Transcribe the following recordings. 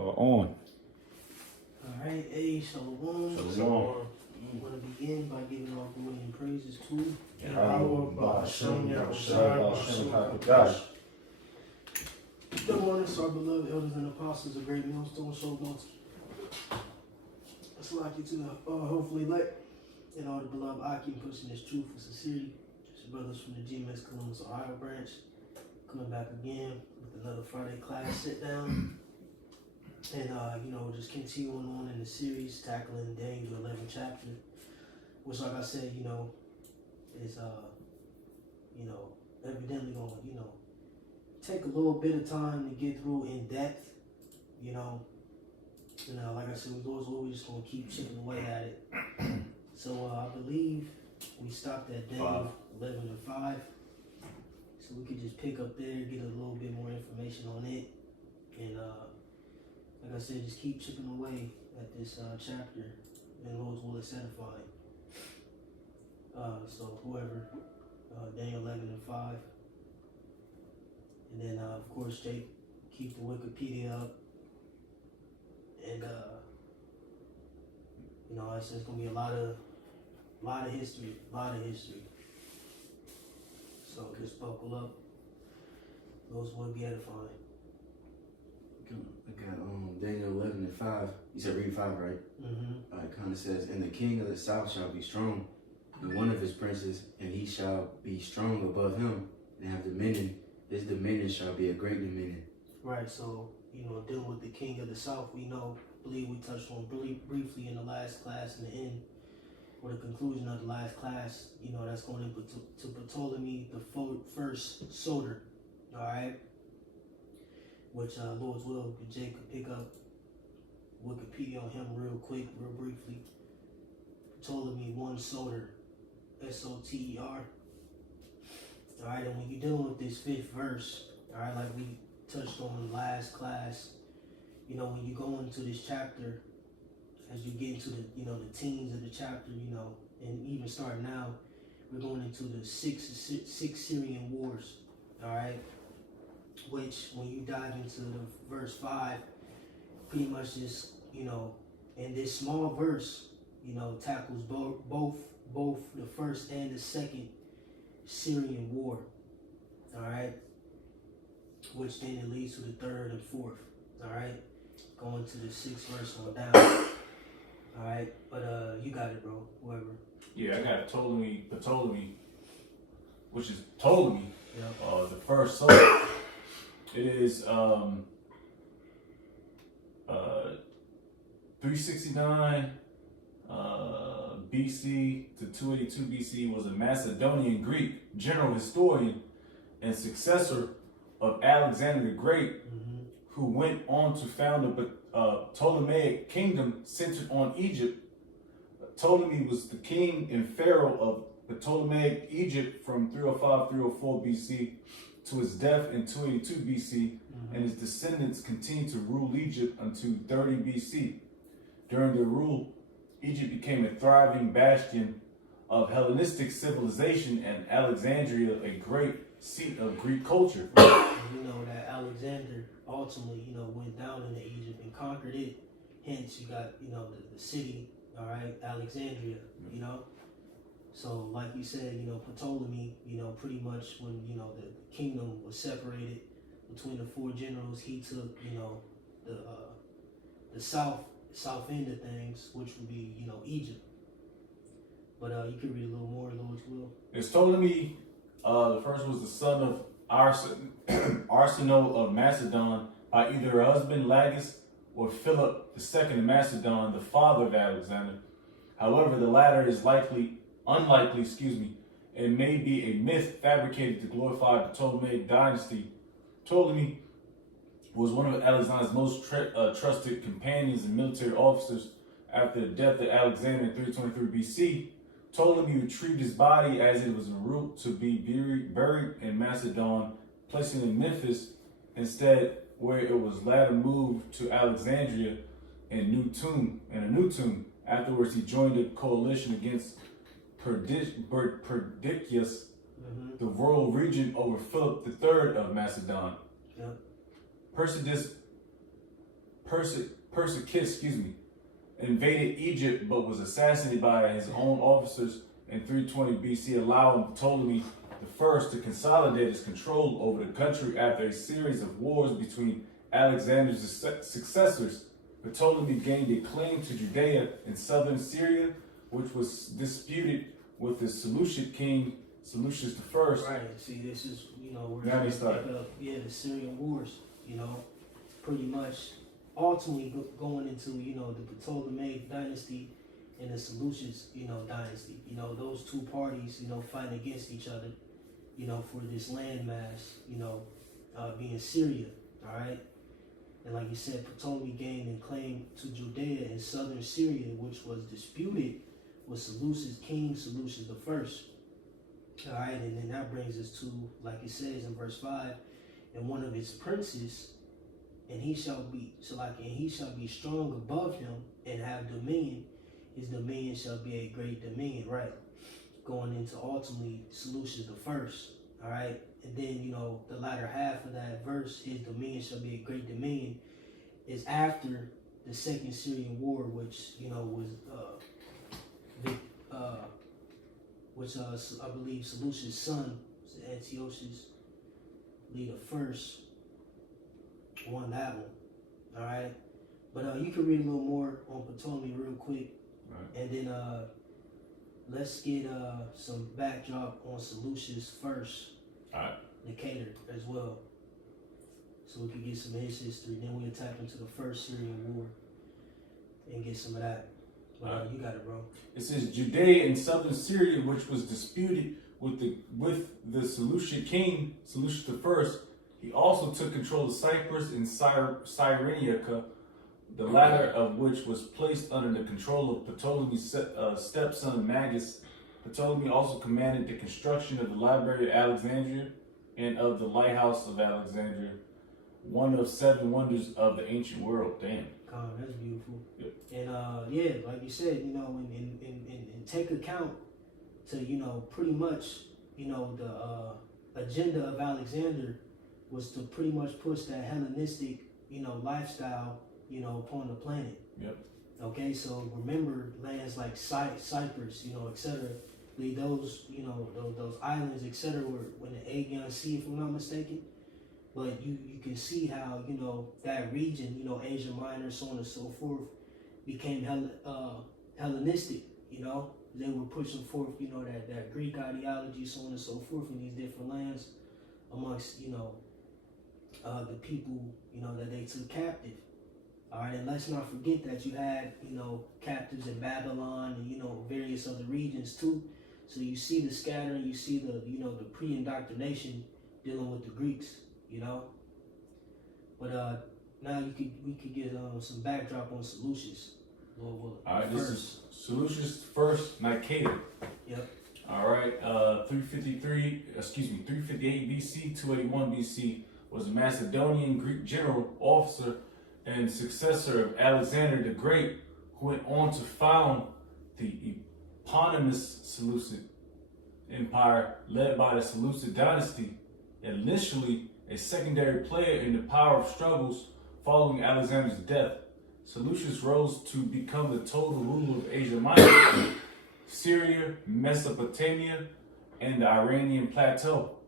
On. Alright, Shalom. Shalom. I want to begin by giving all glory and praises to Yahweh, Ba'ashem, Yahushua, Ba'ashem, HaKadosh. Good morning, our beloved elders and apostles of Great Millstone Showboats. It's like you to hopefully let and all the beloved Aki pushing this truth with sincerity. It's your brothers from the GMS Col Ohio branch coming back again with another Friday class sit down. And, just continuing on in the series, tackling Daniel 11th chapter, which, like I said, is, evidently going to, take a little bit of time to get through in depth, like I said, we're just going to keep chipping away at it. So, I believe we stopped at Daniel 11 and 5. So we could just pick up there, get a little bit more information on it, and, like I said, just keep chipping away at this chapter, and Lord's will is edifying. So whoever, Daniel 11 and 5. And then, of course, Jake, keep the Wikipedia up. And, it's going to be a lot of history. So just buckle up. Lord's will be edifying. I got Daniel 11 and 5. You said read 5, right? Mm-hmm. It kind of says, and the king of the south shall be strong, and one of his princes, and he shall be strong above him, and have dominion. His dominion shall be a great dominion. Right, so, dealing with the king of the south, believe we touched on briefly in the last class, in the end, or the conclusion of the last class, that's going to Ptolemy the first Soter, all right? Which Lord's will, Jake could pick up Wikipedia on him real quick, real briefly. Ptolemy one Soter, Soter. All right, and when you're dealing with this fifth verse, all right, like we touched on in the last class, when you go into this chapter, as you get into the teens of the chapter, and even starting now, we're going into the six Syrian wars, all right. Which, when you dive into the verse 5, pretty much just, in this small verse, tackles both the first and the second Syrian war, all right? Which then it leads to the third and fourth, all right? Going to the 6th verse on down, all right? But you got it, bro, whoever. Yeah, I got Ptolemy, which is Ptolemy, Yep. the first soldier. It is 369 BC to 282 BC, was a Macedonian Greek general historian and successor of Alexander the Great, who went on to found the Ptolemaic kingdom centered on Egypt. Ptolemy was the king and pharaoh of the Ptolemaic Egypt from 305-304 BC to his death in 282 BC, and his descendants continued to rule Egypt until 30 BC. During their rule, Egypt became a thriving bastion of Hellenistic civilization, and Alexandria a great seat of Greek culture. And that Alexander ultimately, went down into Egypt and conquered it. Hence, you got, the city, all right, Alexandria, So, like you said, Ptolemy, pretty much when, the kingdom was separated between the four generals, he took, the south end of things, which would be, Egypt. But you can read a little more, Lord's will. It's Ptolemy, the first was the son of Arsinoe of Macedon by either her husband Lagus or Philip II of Macedon, the father of Alexander. However, the latter is unlikely, and may be a myth fabricated to glorify the Ptolemaic dynasty. Ptolemy was one of Alexander's most trusted companions and military officers. After the death of Alexander in 323 BC, Ptolemy retrieved his body as it was en route to be buried in Macedon, placing it in Memphis instead, where it was later moved to Alexandria in a new tomb. Afterwards, he joined a coalition against Perdiccas, the royal regent over Philip III of Macedon. Yep. Perseus, invaded Egypt but was assassinated by his own officers in 320 BC, allowing Ptolemy I to consolidate his control over the country after a series of wars between Alexander's successors. Ptolemy gained a claim to Judea in southern Syria, which was disputed with the Seleucid king Seleucus I. Right. See, this is, where Now we they start. pick up, the Syrian wars, pretty much ultimately going into, the Ptolemaic dynasty and the Seleucus, dynasty. Those two parties, fighting against each other, for this landmass, being Syria, all right? And like you said, Ptolemy gained and claim to Judea in southern Syria, which was disputed with Seleucus King Seleucus I. All right, and then that brings us to, like it says in verse 5, and one of his princes, and he shall be strong above him and have dominion. His dominion shall be a great dominion, right? Going into ultimately Seleucus I. All right, and then the latter half of that verse, his dominion shall be a great dominion, is after the Second Syrian War, which was I believe Seleucus' son, Antiochus the first, won that one. All right, but you can read a little more on Ptolemy real quick, Right. and then let's get some backdrop on Seleucus first, Alright. Decatur as well, so we can get some of his history. Then we'll tap into the First Syrian War and get some of that. But you got it, bro. It says Judea in southern Syria, which was disputed with the Seleucid king, Seleucus I. He also took control of Cyprus and Cyrenaica, the latter of which was placed under the control of Ptolemy's stepson Magus. Ptolemy also commanded the construction of the Library of Alexandria and of the Lighthouse of Alexandria, one of 7 wonders of the ancient world. Damn. That's beautiful. Yep. And like you said, and take account to pretty much the agenda of Alexander was to pretty much push that Hellenistic lifestyle upon the planet. Yep. Okay, so remember lands like Cyprus, etc. Those those islands, etc. were in the Aegean Sea, if I'm not mistaken. But you can see how that region, Asia Minor, so on and so forth, became Hellenistic. They were pushing forth that Greek ideology, so on and so forth, in these different lands amongst the people that they took captive. All right, and let's not forget that you had captives in Babylon and various other regions too. So you see the scattering, you see the the pre-indoctrination dealing with the Greeks. But now we could get some backdrop on Seleucus. All right, this is Seleucus I, Nicator. Yep. All right, 358 BC, 281 BC, was a Macedonian Greek general, officer, and successor of Alexander the Great, who went on to found the eponymous Seleucid Empire led by the Seleucid dynasty, initially a secondary player in the power struggles following Alexander's death. Seleucus rose to become the total ruler of Asia Minor, Syria, Mesopotamia, and the Iranian plateau.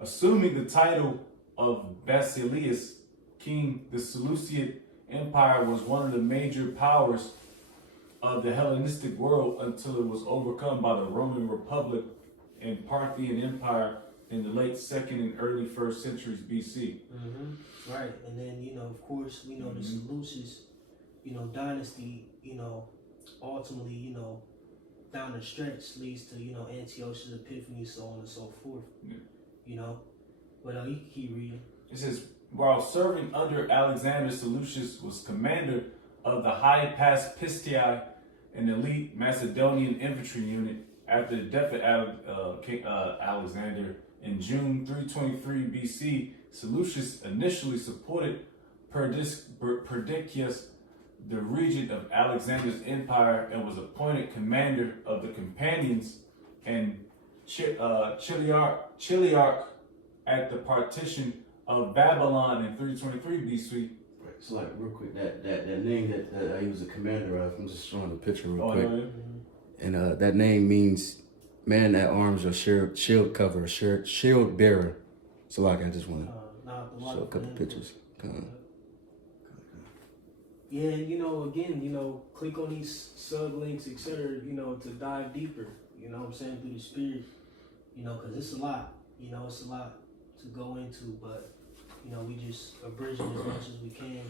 Assuming the title of Basileus, king, the Seleucid Empire was one of the major powers of the Hellenistic world until it was overcome by the Roman Republic and Parthian Empire in the late 2nd and early 1st centuries BC. Mm-hmm. Right, and then of course we know the Seleucus, dynasty, ultimately, down the stretch leads to Antiochus Epiphanes, so on and so forth. Yeah. But you can keep reading. It says, while serving under Alexander, Seleucus was commander of the High Pass Pistii, an elite Macedonian infantry unit. After the death of Alexander in June 323 BC, Seleucus initially supported Perdiccas, the regent of Alexander's empire, and was appointed commander of the Companions and Chiliarch at the partition of Babylon in 323 BC. So like real quick, that name that he was a commander of, I'm just showing the picture real quick. Yeah. And that name means man that arms or shield cover, shield bearer. So like I just want to show a couple pictures. Yeah, and again, click on these sub links, etc. To dive deeper. You know what I'm saying, through the spirit. Because it's a lot. It's a lot to go into, but we just abridging as much as we can,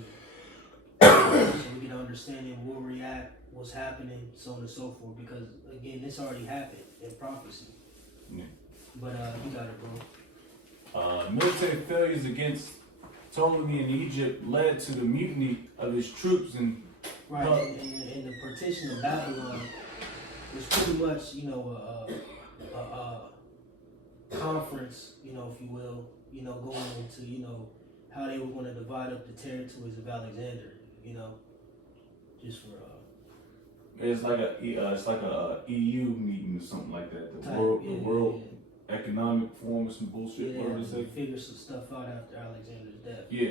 so we get an understanding of where we're at, what's happening, so on and so forth. Because again, this already happened in prophecy. Yeah. But you got it, bro. Military failures against Ptolemy in Egypt led to the mutiny of his troops and right. And the partition of Babylon was pretty much, a conference, if you will, going into, how they were going to divide up the territories of Alexander, just for it's like a EU meeting or something like that. The World Economic Forum or some bullshit. Yeah, whatever they say. Figure some stuff out after Alexander's death. Yeah.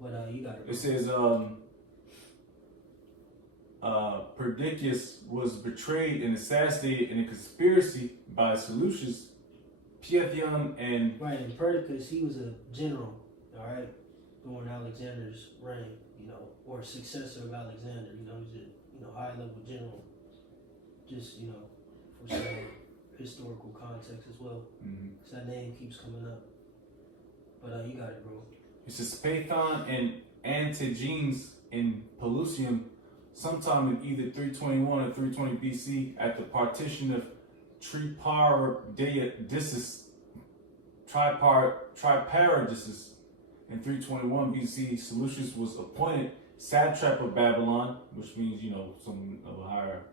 But you got it. It says Perdiccas was betrayed and assassinated in a conspiracy by Seleucus, Pythion, and right. And Perdiccas, he was a general, all right, during Alexander's reign, or successor of Alexander. He's a high level general. Just for some historical context as well, because that name keeps coming up. But you got it, bro. It says Python and Antigenes in Pelusium, sometime in either 321 or 320 BC, at the partition of Triparadisus in 321 BC, Seleucus was appointed satrap of Babylon, which means some of a higher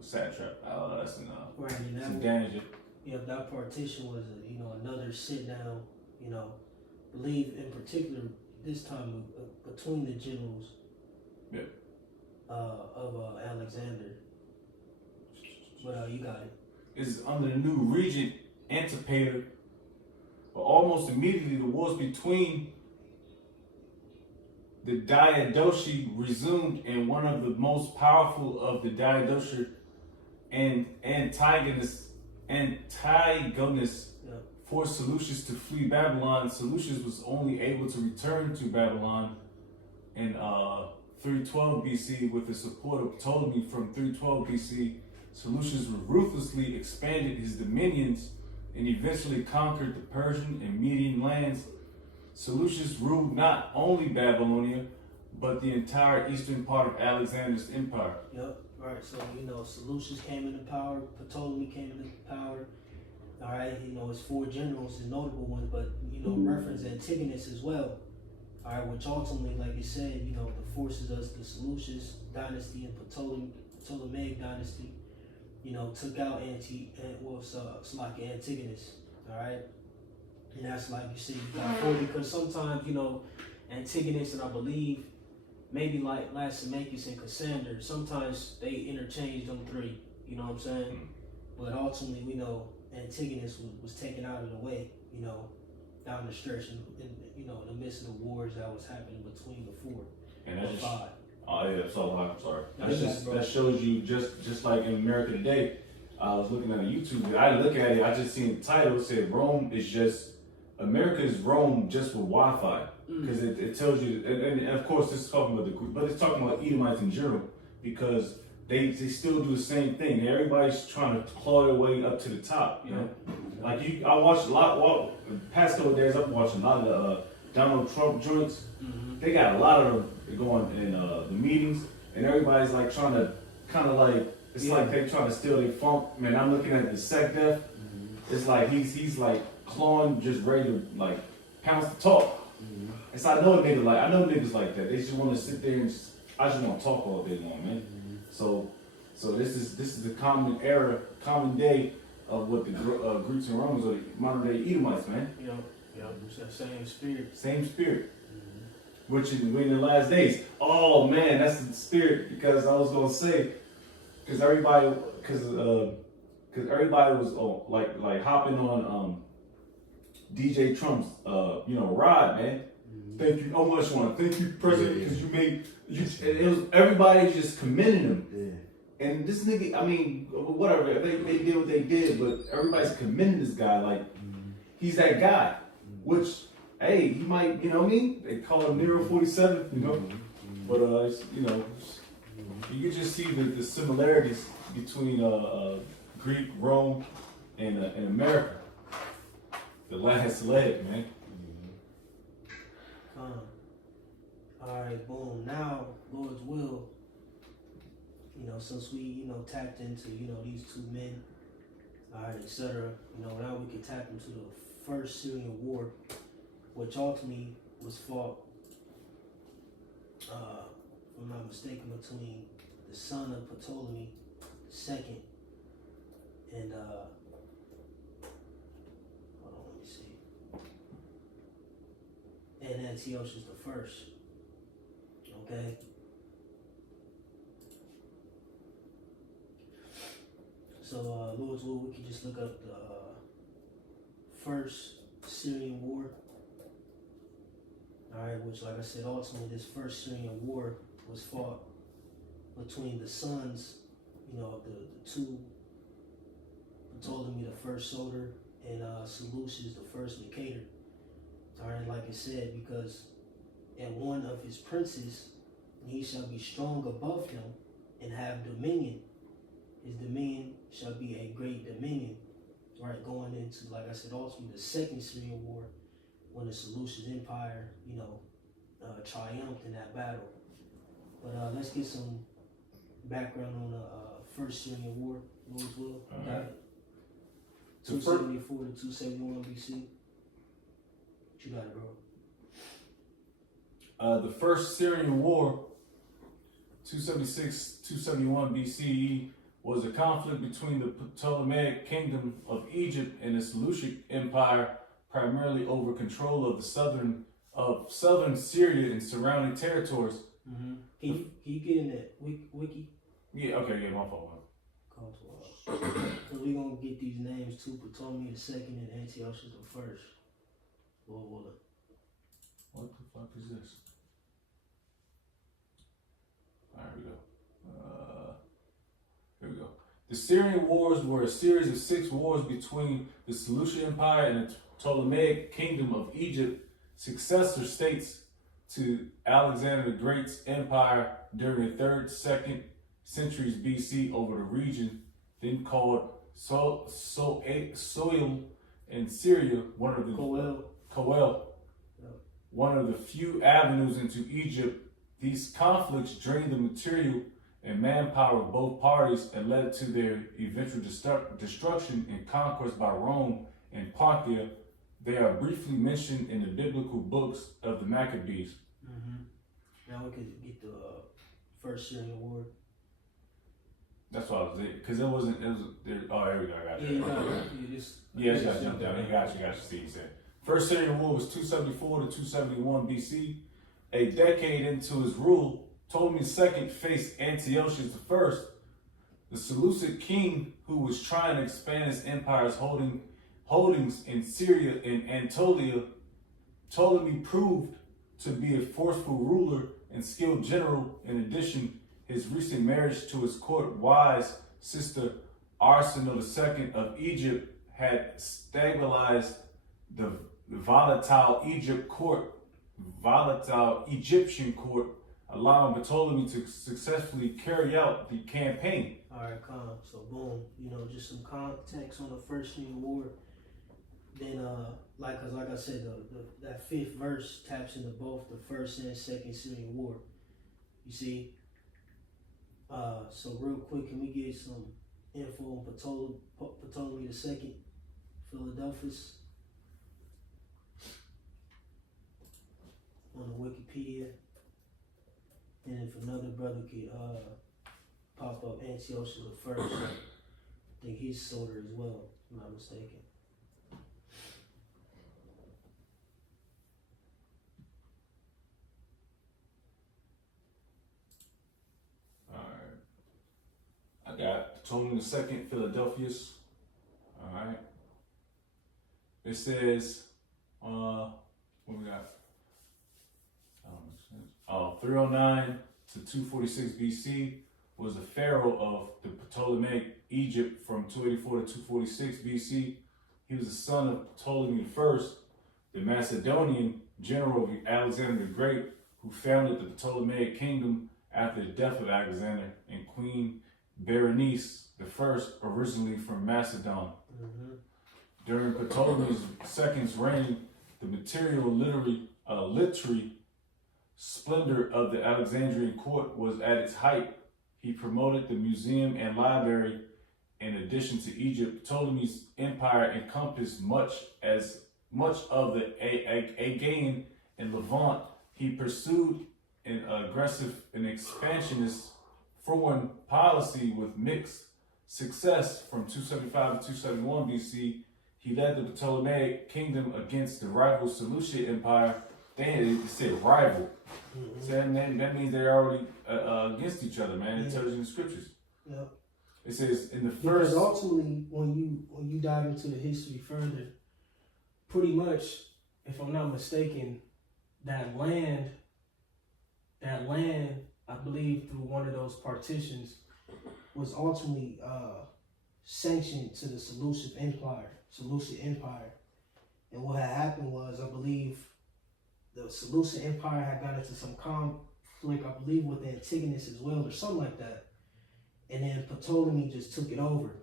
satrap. That's right, and some damage. Yeah, that partition was another sit down. Believe in particular this time between the generals. Yeah. Of Alexander. But you got it. Is under the new regent Antipater, but almost immediately the wars between the Diadochi resumed, and one of the most powerful of the Diadochi and antagonists forced Seleucus to flee Babylon. Seleucus was only able to return to Babylon in 312 BC with the support of Ptolemy. From 312 BC, Seleucus ruthlessly expanded his dominions and eventually conquered the Persian and Median lands. Seleucus ruled not only Babylonia, but the entire eastern part of Alexander's empire. Yep, right. So, Seleucus came into power, Ptolemy came into power. All right, his four generals, his notable ones, but, reference Antigonus as well. All right, which ultimately, like you said, the forces us, the Seleucus dynasty and Ptolemaic dynasty, took out Antigonus. All right, and that's like you said, you got four, because sometimes Antigonus and I believe maybe like Lysimachus and Cassander, sometimes they interchanged them three. You know what I'm saying? But ultimately, we know Antigonus was taken out of the way. Down the stretch in the midst of the wars that was happening between the four and that's just, five. Oh yeah, I'm sorry. That shows you just like in America Today. I was looking at a YouTube. I look at it. I just seen the title. It said Rome is just America is Rome just with Wi-Fi, because it tells you. And of course, this is talking about but it's talking about Edomites in general, because they still do the same thing. Everybody's trying to claw their way up to the top. Like I watched a lot. Well, past couple of days, I've watched a lot of the Donald Trump joints. They got a lot of them going in the meetings, and everybody's like trying to kind of like like they trying to steal their funk. Man, I'm looking at the SecDef. It's like he's like clawing, just ready to like pounce the talk. And so I know niggas like that. They just want to sit there and I just want to talk all day long, man. So this is the common day of what the Greeks and Romans are, the modern day Edomites, man. It's that same spirit. Same spirit. Which in the last days. Oh man, that's the spirit, because I was gonna say, because everybody was like hopping on DJ Trump's ride, man. Thank you. Oh, much one. Thank you, President, because you made. It was everybody just commending him. Yeah. And this nigga, I mean, whatever. They did what they did, but everybody's commending this guy like he's that guy. Which, hey, he might, you know what I mean? They call him Nero 47, you know. But you know, you can just see the similarities between Greek, Rome, and America. The last leg, man. Alright, boom. Now, Lord's will, you know, since we, you know, tapped into, you know, these two men, alright, etc., you know, now we can tap into the first Syrian war, which ultimately was fought, if I'm not mistaken, between the son of Ptolemy II and, hold on, let me see, and Antiochus the First. Okay. So, Lord's will, we can just look up the first Syrian war. Alright, which, like I said, ultimately this first Syrian war was fought between the sons, you know, of the two, Ptolemy the first soldier and Seleucus the first Nicator. Alright, like I said, because and one of his princes, he shall be strong above him and have dominion. His dominion shall be a great dominion. Right, going into, like I said, ultimately the second Syrian war, when the Seleucid Empire, you know, triumphed in that battle. But let's get some background on the first Syrian war, Lord's will. All right. 274 to 271 BC. What you got it, bro? The first Syrian War, 276-271 BCE, was a conflict between the Ptolemaic Kingdom of Egypt and the Seleucid Empire, primarily over control of the southern Syria and surrounding territories. Mm-hmm. Can you get in that wiki? Yeah. Okay. Yeah. My fault. Because we're going to get these names too, Ptolemy II and Antiochus the First. Lord willing. What the fuck is this? All right, here we go. Here we go. The Syrian Wars were a series of 6 wars between the Seleucid Empire and the Ptolemaic Kingdom of Egypt, successor states to Alexander the Great's empire during the 3rd, 2nd centuries BC over the region, then called Soil in Syria, one of the Coel, one of the few avenues into Egypt. These conflicts drained the material and manpower of both parties and led to their eventual destruction and conquest by Rome and Parthia. They are briefly mentioned in the biblical books of the Maccabees. Mm-hmm. Now we could get the first Syrian war. That's what I was it, because it was there. Oh, there we go. I got it. Yeah, I jumped down. You got you. See, you said. First Syrian War was 274 to 271 BC. A decade into his rule, Ptolemy II faced Antiochus I, the Seleucid king who was trying to expand his empire's holdings in Syria and Anatolia. Ptolemy proved to be a forceful ruler and skilled general. In addition, his recent marriage to his court wise sister Arsinoe II of Egypt had stabilized the volatile Egyptian court, allowing Ptolemy to successfully carry out the campaign. All right, calm. So boom, you know, just some context on the first Syrian war. Then, like I said, that 5th verse taps into both the first and second Syrian war. You see. So real quick, can we get some info on Ptolemy II, Philadelphus, on the Wikipedia? And if another brother could pop up Antiochus the First, I think he's soldier as well, if I'm not mistaken. I got Ptolemy II, Philadelphus. All right. It says, what we got? 309 to 246 BC, was the pharaoh of the Ptolemaic Egypt from 284 to 246 BC. He was the son of Ptolemy I, the Macedonian general of Alexander the Great, who founded the Ptolemaic kingdom after the death of Alexander, and Queen Berenice I, originally from Macedon. Mm-hmm. During Ptolemy II's reign, the material literary splendor of the Alexandrian court was at its height. He promoted the museum and library. In addition to Egypt, Ptolemy's empire encompassed much of the Aegean and Levant. He pursued an aggressive and expansionist foreign policy with mixed success. From 275 to 271 BC, he led the Ptolemaic kingdom against the rival Seleucid Empire. They said rival. Mm-hmm. So that means they're already against each other, man. It tells you in the scriptures. Yep. It says in the Because first. ultimately, when you dive into the history further, pretty much, if I'm not mistaken, that land, I believe through one of those partitions, was ultimately sanctioned to the Seleucid Empire. And what had happened was, I believe, the Seleucid Empire had got into some conflict, I believe, with Antigonus as well, or something like that. And then Ptolemy just took it over,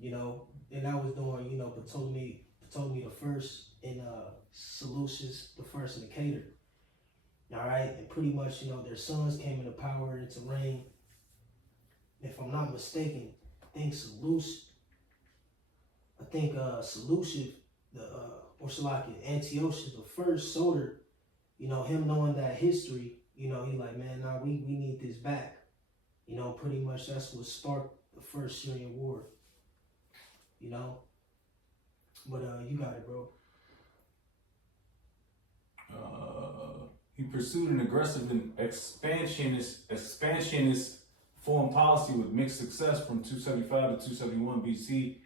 and that was during, Ptolemy the first and Seleucus the first and Decatur. All right, and pretty much, their sons came into power and into reign. If I'm not mistaken, I think Seleucus, Antiochus the first soldier, him knowing that history, he like, man, nah, we need this back. Pretty much that's what sparked the first Syrian war. But you got it, bro. He pursued an aggressive and expansionist foreign policy with mixed success. From 275 to 271 BC.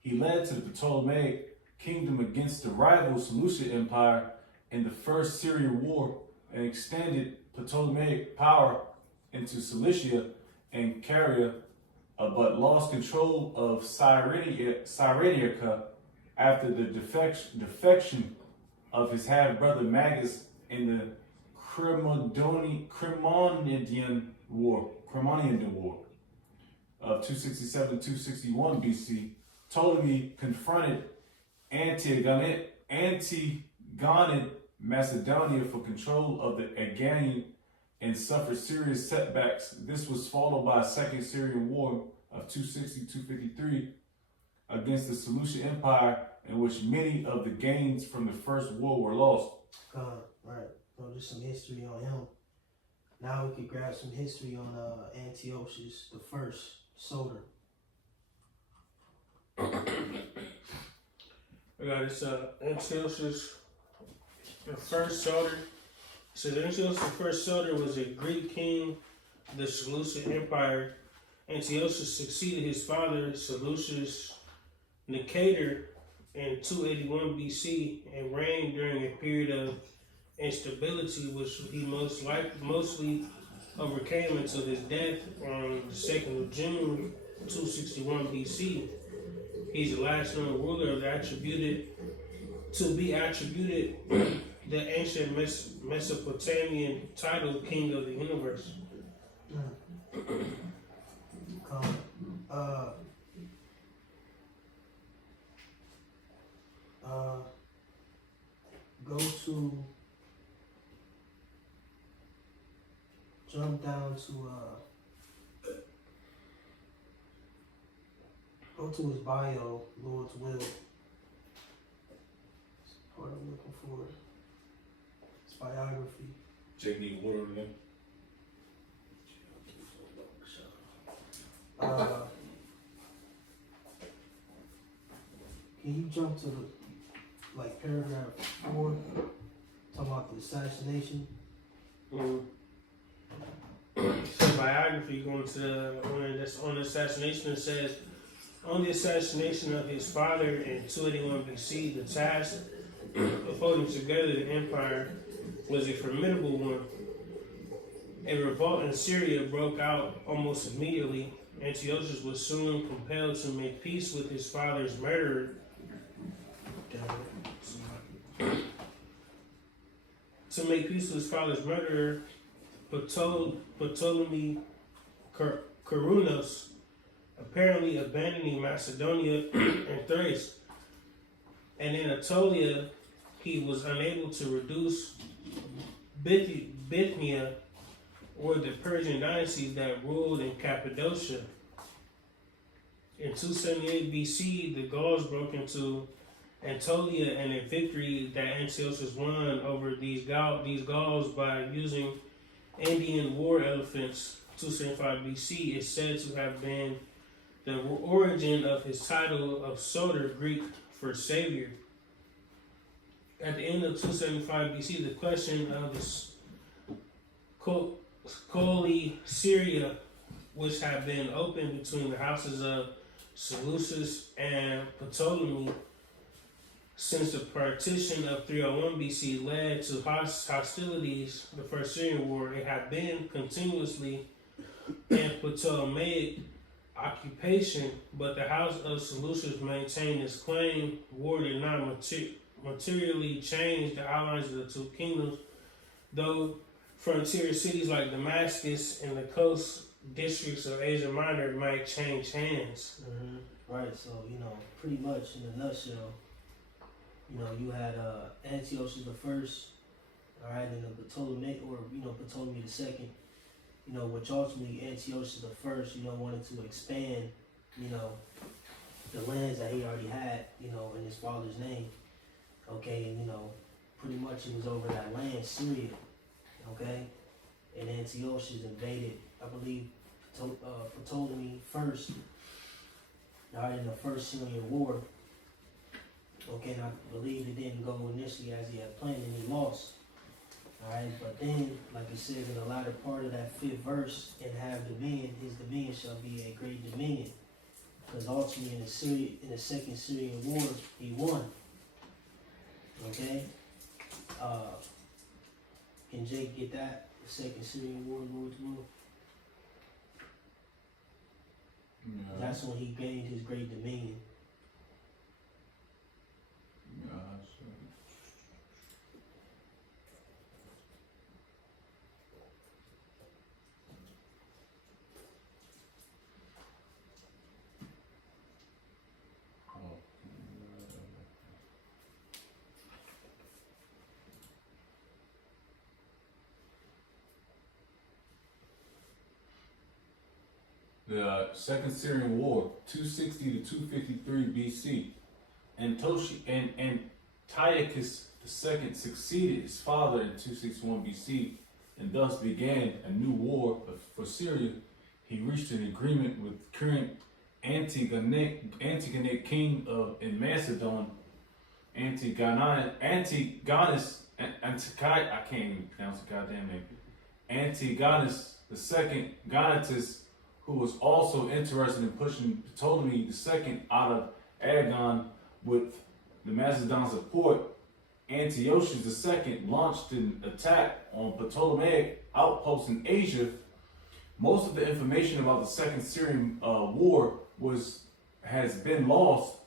He led to the Ptolemaic kingdom against the rival Seleucid Empire in the First Syrian War and extended Ptolemaic power into Cilicia and Caria, but lost control of Cyrenaica after the defection of his half-brother Magus in the Cremonian War of 267-261 BC. Ptolemy confronted Antigonid Macedonia for control of the Aegean and suffered serious setbacks. This was followed by a second Syrian War of 260-253 against the Seleucid Empire, in which many of the gains from the first war were lost. Right. So just some history on him. Now we could grab some history on Antiochus the first soldier. I got this Antiochus the first soldier. So Antiochus the first soldier was a Greek king of the Seleucid Empire. Antiochus succeeded his father Seleucus Nicator in 281 BC and reigned during a period of instability, which he mostly overcame until his death on the 2nd of June 261 BC. He's the last known ruler of the attributed the ancient Mesopotamian title King of the Universe. Jump down to go to his bio, Lord's will. That's what I'm looking for. His biography. Jake need water again. Can you jump to paragraph 4, talking about the assassination? So biography going to on the assassination, it says, on the assassination of his father in 281 BC, the task of holding together the empire was a formidable one. A revolt in Syria broke out almost immediately. Antiochus was soon compelled to make peace with his father's murderer. To make peace with his father's murderer, Ptolemy Carunos, apparently abandoning Macedonia and Thrace. And in Anatolia, he was unable to reduce Bithynia, or the Persian dynasty that ruled in Cappadocia. In 278 BC, the Gauls broke into Anatolia, and a victory that Antiochus won over these Gauls by using Indian war elephants, 275 BC, is said to have been the origin of his title of Soter, Greek for savior. At the end of 275 BC, the question of the Coli Syria, which had been open between the houses of Seleucus and Ptolemy since the partition of 301 BC, led to hostilities, the First Syrian War. It had been continuously in Ptolemaic occupation, but the house of Seleucus maintained its claim. War did not materially change the outlines of the two kingdoms, though frontier cities like Damascus and the coast districts of Asia Minor might change hands. Mm-hmm. Right, so, pretty much in a nutshell, you had Antiochus the first, all right, and the Ptolemy, or, Ptolemy the second, which ultimately Antiochus the first, wanted to expand, the lands that he already had, in his father's name. Okay, and pretty much it was over that land, Syria, okay? And Antiochus invaded, I believe, Ptolemy first, all right, in the First Syrian War. Okay, and I believe it didn't go initially as he had planned, and he lost. All right, but then, like it says in the latter part of that 5th verse, and have dominion, his dominion shall be a great dominion. Because ultimately in the Second Syrian War, he won. Okay? Can Jake get that? The Second Syrian War, Lord's will? Yeah. That's when he gained his great dominion. The Second Syrian War, 260 to 253 BC. Antiochus II succeeded his father in 261 BC, and thus began a new war for Syria. He reached an agreement with current Antigonid king in Macedon, Antigonus, I can't even pronounce the goddamn name, Antigonus II Gonatus, who was also interested in pushing Ptolemy II out of Agon with the Macedon support. Antiochus II launched an attack on Ptolemaic outposts in Asia. Most of the information about the Second Syrian War has been lost.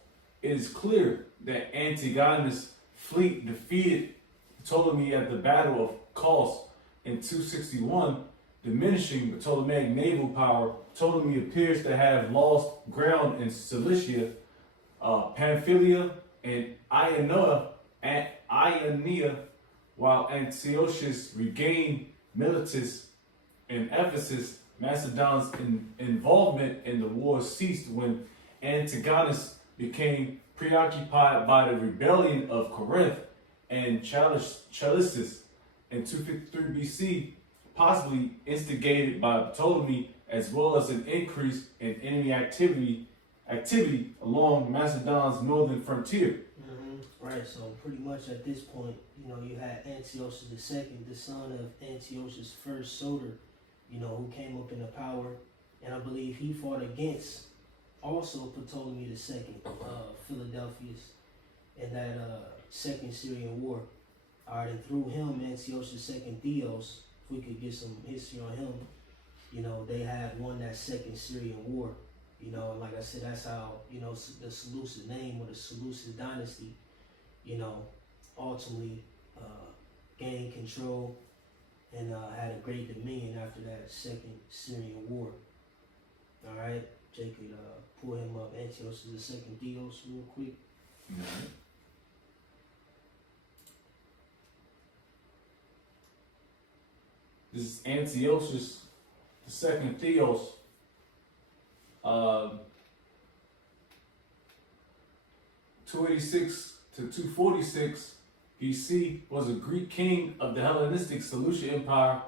It is clear that Antigonus' fleet defeated Ptolemy at the Battle of Cos in 261, diminishing Ptolemaic naval power. Ptolemy appears to have lost ground in Cilicia, Pamphylia, and Ionia, while Antiochus regained Miletus and Ephesus. Macedon's involvement in the war ceased when Antigonus became preoccupied by the rebellion of Corinth and Chalcis in 253 BC, possibly instigated by Ptolemy, as well as an increase in enemy activity along Macedon's northern frontier. Mm-hmm. Right, so pretty much at this point, you had Antiochus II, the son of Antiochus I Soter, who came up into power, and I believe he fought against also Ptolemy II, Philadelphus, in that Second Syrian War. All right, and through him, Antiochus II Theos, we could get some history on him, you know, they had won that second Syrian war. You know, and like I said, that's how, you know, the Seleucid name or the Seleucid dynasty, you know, ultimately gained control and had a great dominion after that second Syrian war. All right, Jay could pull him up. Antiochus the second Theos real quick. Alright. This is Antiochus the second Theos. 286 to 246 BC, was a Greek king of the Hellenistic Seleucid Empire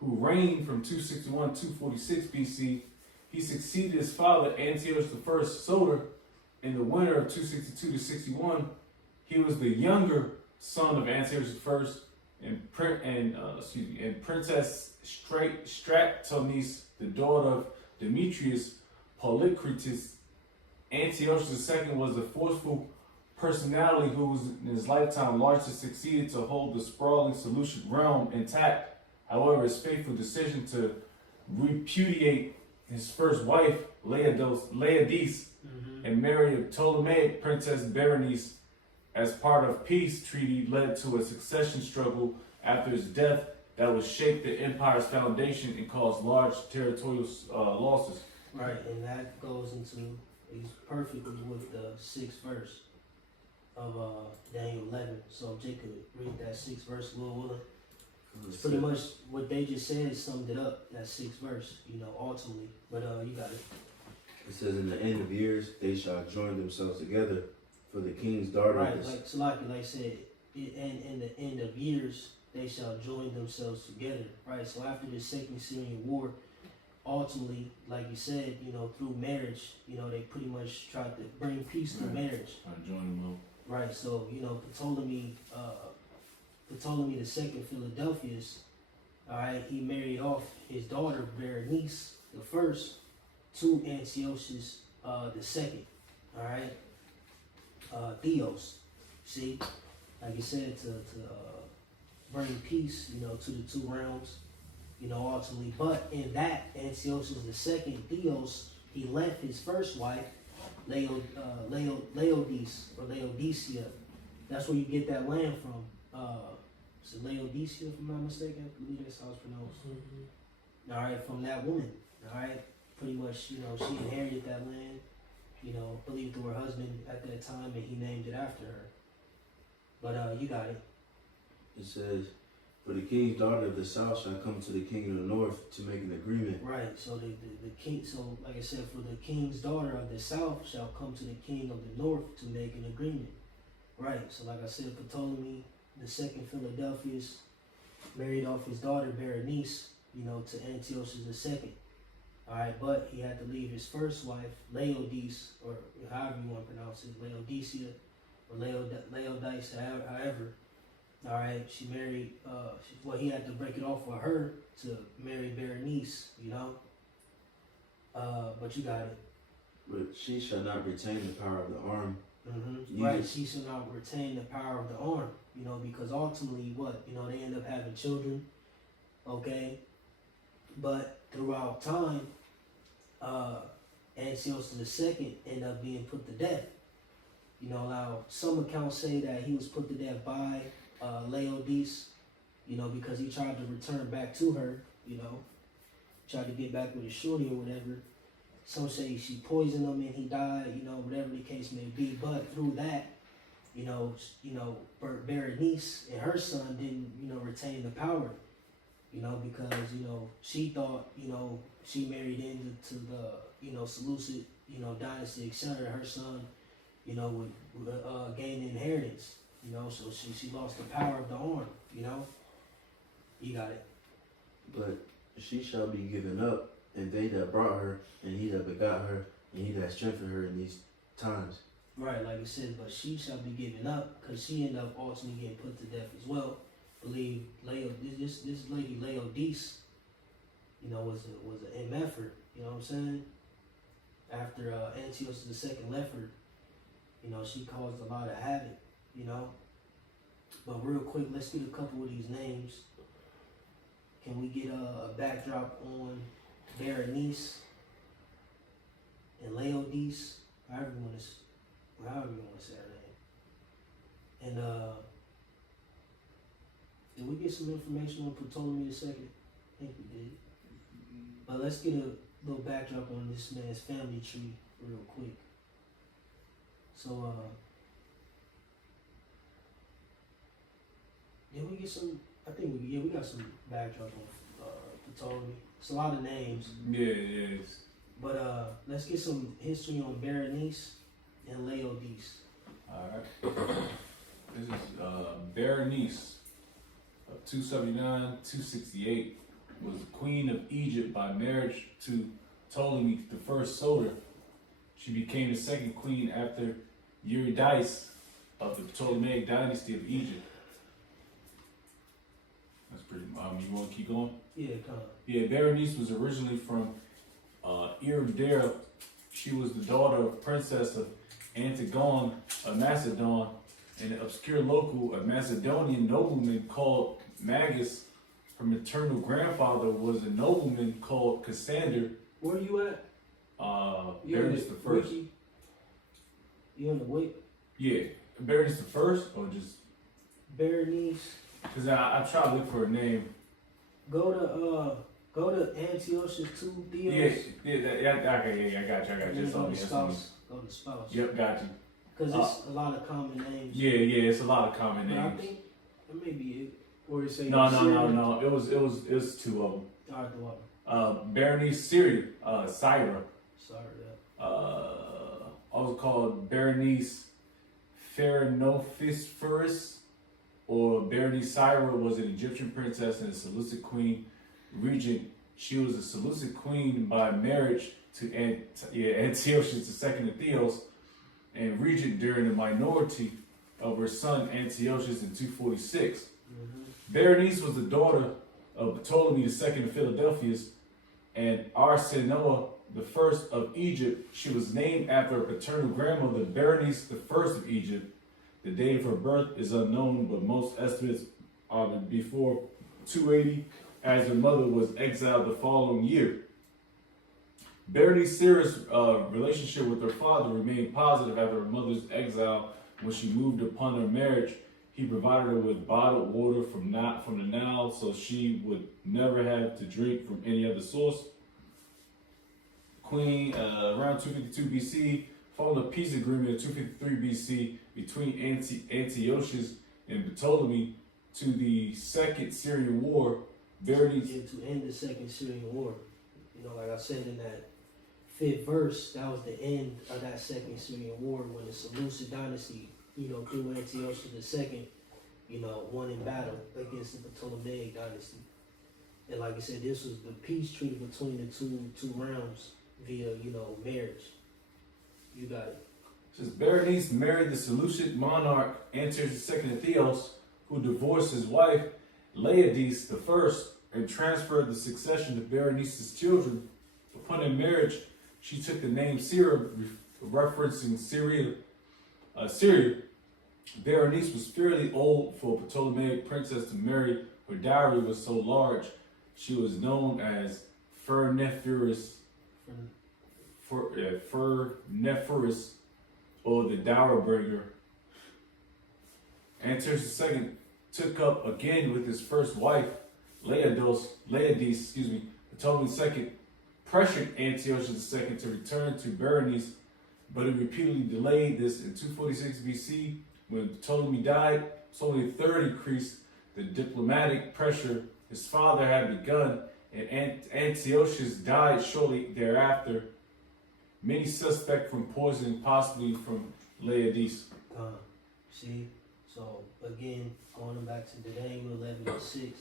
who reigned from 261 to 246 BC. He succeeded his father Antiochus I Soter in the winter of 262 to 61. He was the younger son of Antiochus I and Princess Stratonice, the daughter of Demetrius Polycritus. Antiochus II was a forceful personality who was in his lifetime largely succeeded to hold the sprawling Seleucid realm intact. However, his fateful decision to repudiate his first wife, Laodice, and marry a Ptolemaic princess Berenice as part of peace treaty led to a succession struggle after his death that would shake the empire's foundation and cause large territorial losses. Right, and that goes into, he's perfectly with the 6th verse of Daniel 11. So if Jay could read that 6th verse, Lord willing. It's pretty much what they just said summed it up, that 6th verse, you know, ultimately. But you got it. It says, in the end of years, they shall join themselves together for the king's daughter. Right, like Salaki, like said, and in the end of years, they shall join themselves together. Right, so after the second Syrian war, ultimately, like you said, you know, through marriage, you know, they pretty much tried to bring peace through marriage. Join them all. Right, so, you know, Ptolemy the second Philadelphus, all right, he married off his daughter Berenice the first to Antiochus the second, all right, Theos. See, like you said, to bring peace, you know, to the two realms, you know, ultimately. But in that Antiochus the second Theos, he left his first wife, Laodice or Laodicea. That's where you get that land from. It's Laodicea, if I'm not mistaken. I believe that's how it's pronounced. All right, from that woman. All right, pretty much, you know, she inherited that land. You know, believed to her husband at that time, and he named it after her. But you got it. It says, for the king's daughter of the south shall come to the king of the north to make an agreement. Right, so the king, so like I said, for the king's daughter of the south shall come to the king of the north to make an agreement. Right, so like I said, Ptolemy the second Philadelphus married off his daughter Berenice, you know, to Antiochus the second. All right, but he had to leave his first wife, Laodice, or however you want to pronounce it, Laodicea, or Laodice, however. All right, she married, he had to break it off with her to marry Berenice, you know. But you got it. But she shall not retain the power of the arm. Right, she shall not retain the power of the arm, you know, because ultimately what, you know, they end up having children, okay? But throughout time, Antiochus II ended up being put to death. You know, now some accounts say that he was put to death by Laodice, you know, because he tried to return back to her, you know, tried to get back with his shorty or whatever. Some say she poisoned him and he died, you know, whatever the case may be. But through that, you know, Berenice and her son didn't, you know, retain the power, you know, because, you know, she thought, you know, she married into the, you know, Seleucid, you know, dynasty, etc. Her son, you know, would gain inheritance, you know, so she lost the power of the arm, you know. You got it. But she shall be given up, and they that brought her, and he that begot her, and he that strengthened her in these times. Right, like it says, but she shall be given up, because she ended up ultimately getting put to death as well. Believe this lady Laodice, you know, was an MFer, you know what I'm saying? After Antiochus II left her, you know, she caused a lot of havoc, you know. But real quick, let's get a couple of these names. Can we get a backdrop on Berenice and Laodice, however you want to say her name. And did we get some information on Ptolemy II? I think we did. But let's get a little backdrop on this man's family tree real quick. So did we get some? I think we got some backdrop on Ptolemy. It's a lot of names. Yeah, it is. But let's get some history on Berenice and Laodice. Alright. This is Berenice of 279, 268 was queen of Egypt by marriage to Ptolemy I Soter. She became the second queen after Eurydice of the Ptolemaic dynasty of Egypt. That's pretty. You want to keep going? Yeah, come on. Yeah, Berenice was originally from Eridea. She was the daughter of Princess of Antigone of Macedon, and an obscure local, a Macedonian nobleman called Magus. Her maternal grandfather was a nobleman called Cassander. Where are you at? Berenice the First. Wiki? You on the wiki? Yeah, Berenice the First, or just Berenice. because I tried to look for a name. Go to Antiochus 2 Theos. Okay, I got you. And then That's go on to me. spouse. Go to spouse. Yep, got you. Because it's a lot of common names. Yeah, it's a lot of common But I names. think that may be it. Or you say No. Syria. It was two of them. All right, the water. Berenice Syria, Syra. Sorry, Also called Berenice Pharenophisferus, or Berenice Syra was an Egyptian princess and a Seleucid queen regent. She was a Seleucid queen by marriage to Antiochus II of Theos, and regent during the minority of her son Antiochus in 246. Berenice was the daughter of Ptolemy II of Philadelphus and Arsinoe I of Egypt. She was named after her paternal grandmother, Berenice I of Egypt. The date of her birth is unknown, but most estimates are before 280, as her mother was exiled the following year. Berenice Syra's relationship with her father remained positive after her mother's exile. When she moved upon her marriage, he provided her with bottled water from the Nile, so she would never have to drink from any other source. Queen, around 252 BC, following a peace agreement in 253 BC between Antiochus and Ptolemy to the Second Syrian War. Berenice. Yeah, to end the Second Syrian War. You know, like I said in that 5th verse, that was the end of that Second Syrian War when the Seleucid dynasty, through Antiochus II, won in battle against the Ptolemaic dynasty. And like I said, this was the peace treaty between the two realms via, marriage. You got it. Says Berenice married the Seleucid monarch Antiochus II of Theos, who divorced his wife Laodice I and transferred the succession to Berenice's children. Upon their marriage, she took the name Syria, referencing Syria. Berenice was fairly old for a Ptolemaic princess to marry. Her dowry was so large, she was known as Pharenophyris, or the dower bringer. Antiochus II took up again with his first wife, Laodice. Ptolemy II pressured Antiochus II to return to Berenice, but he repeatedly delayed this. In 246 BC, when Ptolemy died, Ptolemy III increased the diplomatic pressure his father had begun, and Antiochus died shortly thereafter. Many suspect from poisoning, possibly from Laodice. See? So, again, going back to Daniel 11:6, it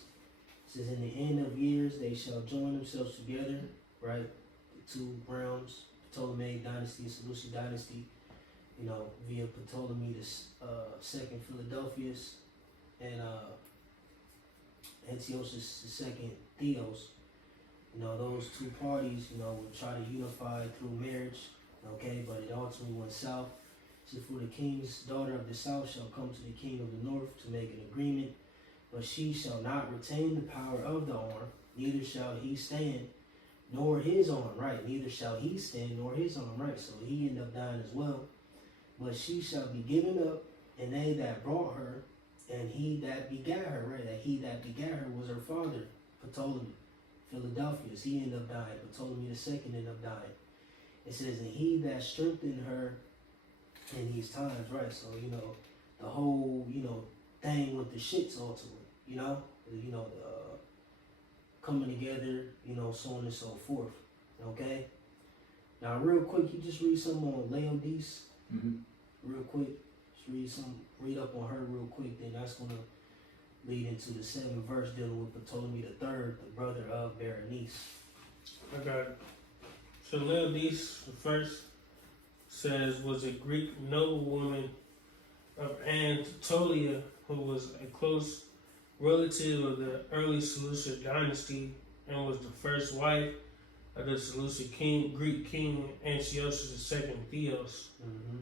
says, in the end of years they shall join themselves together, right? The two realms, Ptolemaic dynasty and Seleucid dynasty, via Ptolemy the second Philadelphus and Antiochus II Theos. Those two parties, would try to unify through marriage, okay, but it ultimately went south. So for the king's daughter of the south shall come to the king of the north to make an agreement. But she shall not retain the power of the arm, neither shall he stand, nor his arm, right? Neither shall he stand, nor his arm, right? So he ended up dying as well. But she shall be given up, and they that brought her, and he that begat her, right? That he that begat her was her father, Ptolemy, Philadelphus. He ended up dying. Ptolemy II ended up dying. It says, and he that strengthened her in these times, right? So, the whole, thing with the shits ultimately, coming together, so on and so forth. Okay? Now, real quick, you just read something on Laodice. Real quick. Just read up on her real quick, then that's going to lead into the 7th verse dealing with Ptolemy III, the brother of Berenice. I got it. So Laodice, the first, says, was a Greek noblewoman of Anatolia who was a close relative of the early Seleucid dynasty and was the first wife of the Seleucid Greek king Antiochus II Theos. Mm-hmm.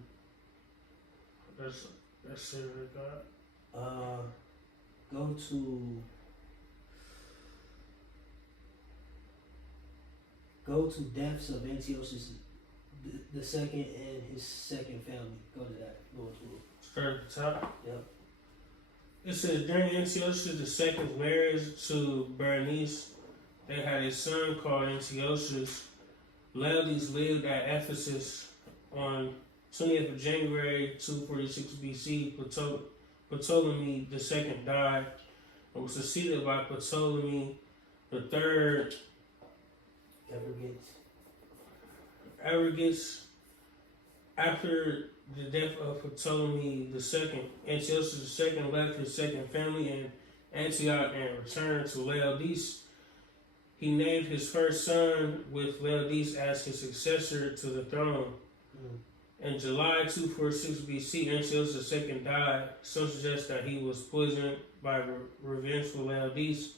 That's it I got. Go to deaths of Antiochus the second and his second family. Go to that. Go to it. Start at the top. Yep. It says during Antiochus II's marriage to Berenice, they had a son called Antiochus. Laodice lived at Ephesus on 20th of January 246 BC. Ptolemy II died and was succeeded by Ptolemy III. Arrogance. After the death of Ptolemy II, Antiochus II left his second family in Antioch and returned to Laodice. He named his first son with Laodice as his successor to the throne. In July 246 BC, Antiochus II died. Some suggest that he was poisoned by revengeful Laodice,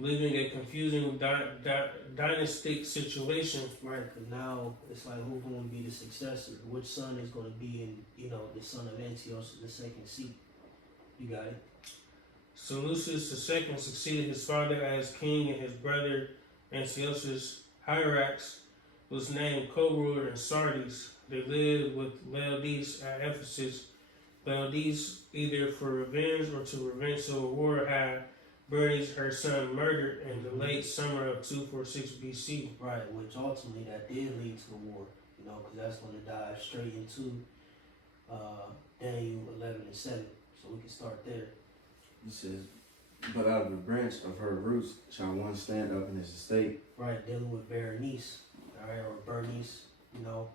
leaving a confusing dynastic situation. Right, because now it's like who's going to be the successor? Which son is going to be in, the son of Antiochus II's seat? You got it. Seleucus II succeeded his father as king, and his brother Antiochus Hierax was named co-ruler in Sardis. They lived with Laodice at Ephesus. Laodice, either for revenge or to prevent civil war, had Berenice, her son, murdered in the late summer of 246 BC. Right, which ultimately that did lead to the war, because that's going to dive straight into Daniel 11 and 7. So we can start there. It says, but out of the branch of her roots shall one stand up in his estate. Right, dealing with Berenice, all right, or Bernice,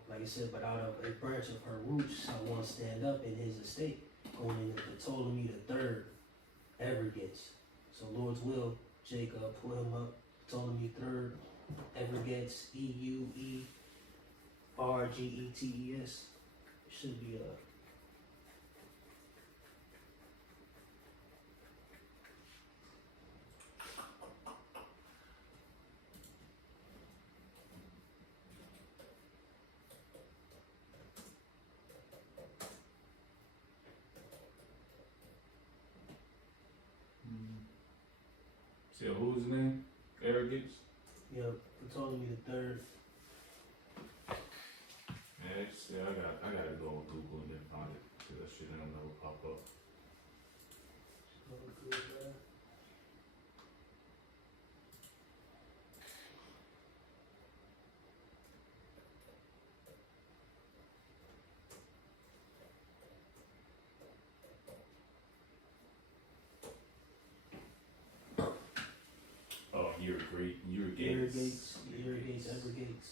like I said, but out of a branch of her roots shall one stand up in his estate, going into Ptolemy III, Evergetes. So Lord's will, Jacob pull him up, Ptolemy III, Evergetes, Euergetes. Should be So who's his name? Arrogance? Ptolemy III. Yeah, I gotta go on Google and then find it, because that shit don't never pop up. Oh, Euergetes. Evergetes.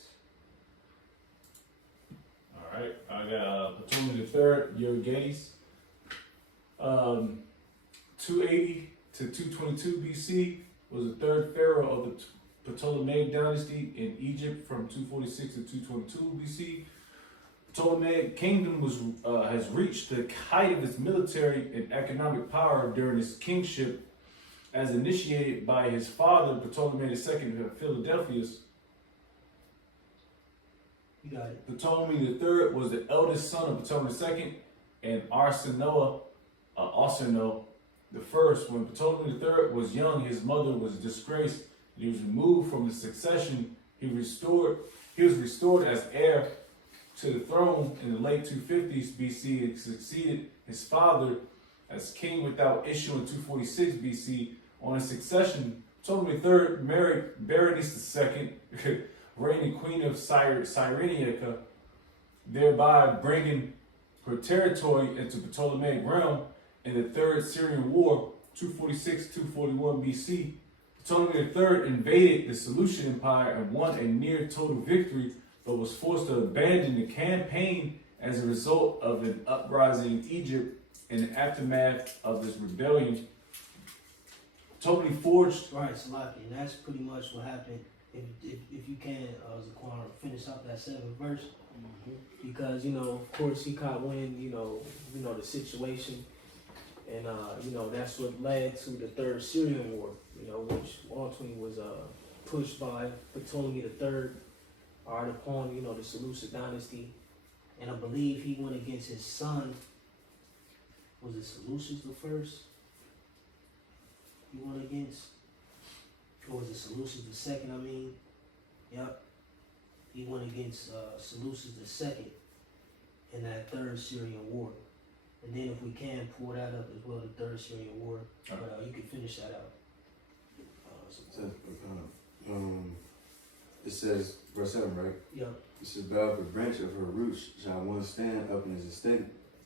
Alright, I got Ptolemy III, Euergetes. 280 to 222 BC was the third pharaoh of the Ptolemaic dynasty in Egypt from 246 to 222 BC. Ptolemaic kingdom has reached the height of its military and economic power during his kingship, as initiated by his father, Ptolemy II of Philadelphus. You got it. Ptolemy III was the eldest son of Ptolemy II and Arsinoe, the first, when Ptolemy III was young, his mother was disgraced. He was removed from the succession. He was restored as heir to the throne in the late 250s BC and succeeded his father as king without issue in 246 BC. On his succession, Ptolemy III married Berenice II, reigning queen of Cyrenaica, thereby bringing her territory into Ptolemaic realm. In the Third Syrian War, 246-241 BC, Ptolemy III invaded the Seleucid Empire and won a near total victory, but was forced to abandon the campaign as a result of an uprising in Egypt in the aftermath of this rebellion. Ptolemy forged. Right, Salaki, and that's pretty much what happened. If you can, Zaquan, finish up that 7th verse, because of course he caught wind, the situation, and that's what led to the Third Syrian War, which ultimately was pushed by Ptolemy III, upon the Seleucid dynasty, and I believe he went against his son. Was it Seleucus the first? He went against, or was it Seleucus the second? Yep. He went against Seleucus the second in that Third Syrian War. And then if we can pull that up as well, the Third Syrian War, but you can finish that out. It says, verse 7, right? Yep. It says, but of the branch of her roots shall one stand up in his estate,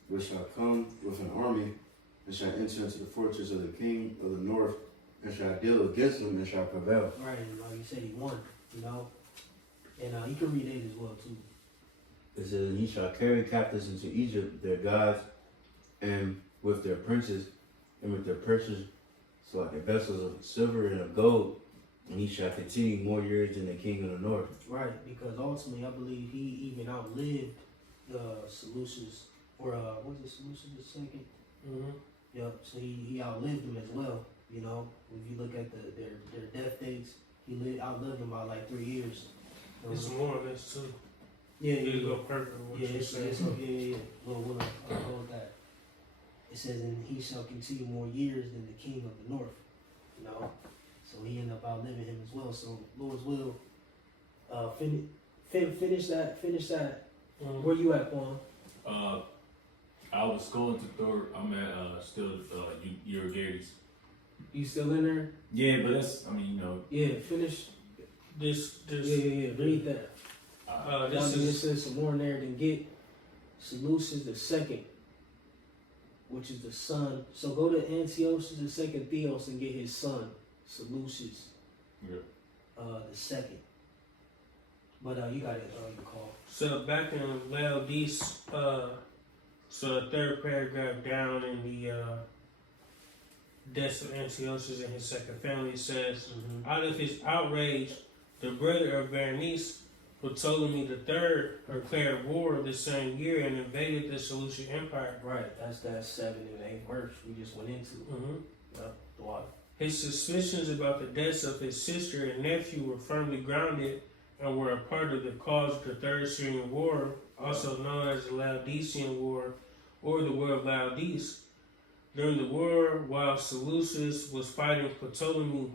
which shall come with an army, and shall enter into the fortress of the king of the north, and shall deal against him, and shall prevail. Right, and like you said, he won, and you can read it as well too. It says, and he shall carry captives into Egypt, their gods, and with their princes, and with their princes, so like the vessels of silver and of gold, and he shall continue more years than the king of the north. Right, because ultimately I believe he even outlived the Seleucus, or was it Seleucus the second? Mm-hmm. Yep. So he outlived them as well. If you look at their death dates, he outlived them by like 3 years. It's more or less too. Yeah, You go perfect with what yeah, you it's, said. yeah. Well, I'll hold that. It says, and he shall continue more years than the king of the north. So he ended up outliving him as well. So Lord's will. Finish that. Mm-hmm. Where you at, Quan? I was going to third. I'm at still Eurogates. You still in there? Yeah, but that's Yeah, finish. This. Yeah. Read that. This it is. says some more in there than get. Seleucus the second, which is the son. So go to Antiochus the second Theos and get his son, Seleucus. Yeah. The second. But you got it, you call. So back in Laodice, so the third paragraph down in the death of Antiochus and his second family says, out of his outrage, the brother of Berenice, Ptolemy III, declared war the same year and invaded the Seleucid Empire. Right, that's that 7 and 8 verse we just went into. Yep, the water. His suspicions about the deaths of his sister and nephew were firmly grounded and were a part of the cause of the Third Syrian War, also known as the Laodicean War or the War of Laodice. During the war, while Seleucus was fighting Ptolemy,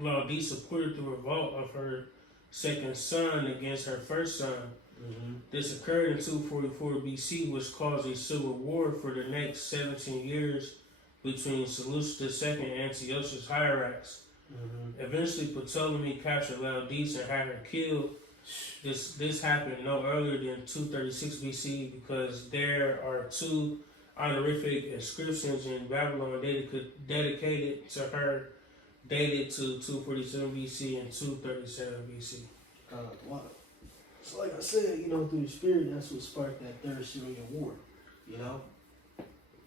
Laodice supported the revolt of her second son against her first son. This occurred in 244 BC, which caused a civil war for the next 17 years between Seleucus II and Antiochus hierarchs. Eventually, Ptolemy captured Laodice and had her killed. This happened no earlier than 236 BC because there are 2 honorific inscriptions in Babylon dedicated to her, dated to 247 BC and 237 BC. Water. So like I said, through the spirit, that's what sparked that Third Syrian War,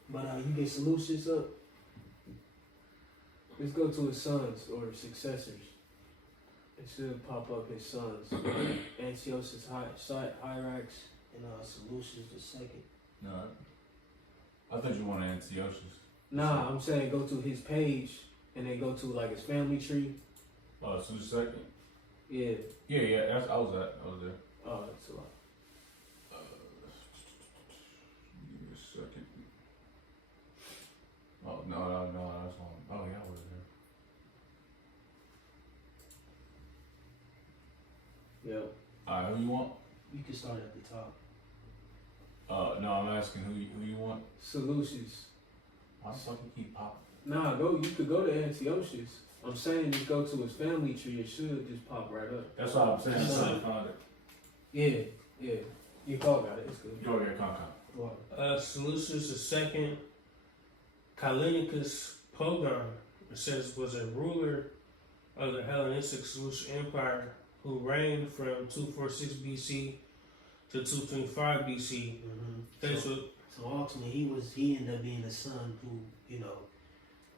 But you get Seleucus up. Let's go to his sons or successors. It should pop up his sons. Antiochus Hyrax and Seleucus the second. No, I thought you wanted Antiochus. Nah, I'm saying go to his page and then go to like his family tree. Oh, so the second. Yeah. Yeah. I was there. Oh, that's a lot. Give me a second. Oh no, that's one. Oh yeah, I was there. Yeah. Alright, who you want? You can start at the top. No, I'm asking who you want. Solutions. Why the fuck you keep popping? Nah, you could go to Antiochus. I'm saying just go to his family tree. It should just pop right up. That's what I'm saying. I'm trying to find it. Yeah. You call got it. It's good. Go ahead, come. Seleucus II Callinicus Pogon, it says, was a ruler of the Hellenistic Seleucid Empire who reigned from 246 BC to 225 BC. Mm-hmm. So ultimately, he ended up being the son who,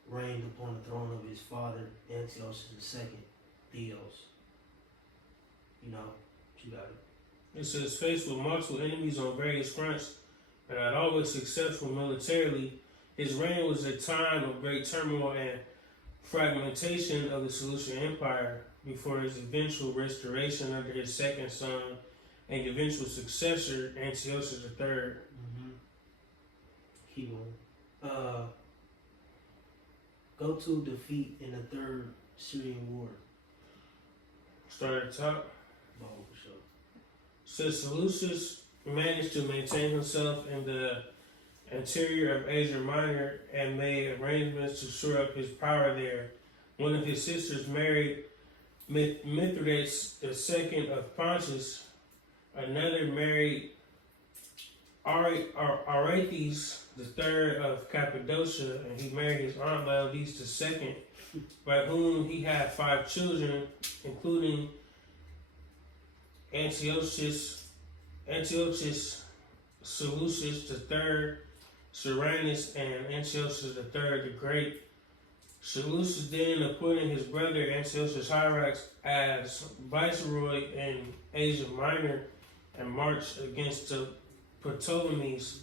reigned upon the throne of his father, Antiochus II, Theos. You got it. It says, faced with multiple enemies on various fronts, and not always successful militarily, his reign was a time of great turmoil and fragmentation of the Seleucid Empire before his eventual restoration under his second son and eventual successor, Antiochus III. Mm-hmm. Keep going. Go to defeat in the Third Syrian War. Start at the top. Oh, for sure. Says Seleucus managed to maintain himself in the interior of Asia Minor and made arrangements to shore up his power there. One of his sisters married Mithridates II of Pontus. Another married Arethes III of Cappadocia, and he married his aunt Laodice II, by whom he had 5 children, including Antiochus, Seleucus III, Cyrenius, and Antiochus III the Great. Seleucus then appointed his brother Antiochus Hyrax as viceroy in Asia Minor and marched against the Ptolemies.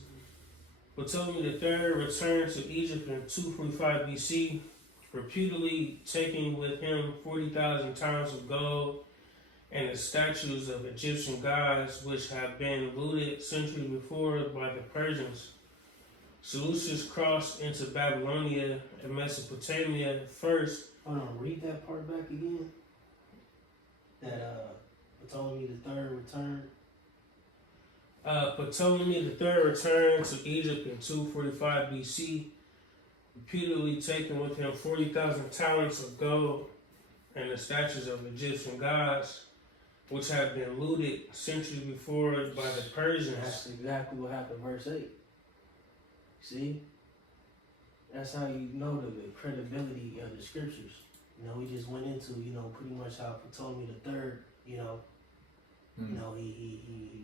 Ptolemy III returned to Egypt in 245 BC, reputedly taking with him 40,000 talents of gold and the statues of Egyptian gods which had been looted centuries before by the Persians. Seleucus crossed into Babylonia and Mesopotamia first. Hold on, read that part back again. That Ptolemy III returned. Ptolemy III returned to Egypt in 245 BC, repeatedly taking with him 40,000 talents of gold and the statues of Egyptian gods, which had been looted centuries before by the Persians. That's exactly what happened, verse 8. See? That's how you know the credibility of the scriptures. We just went into, pretty much how Ptolemy III, he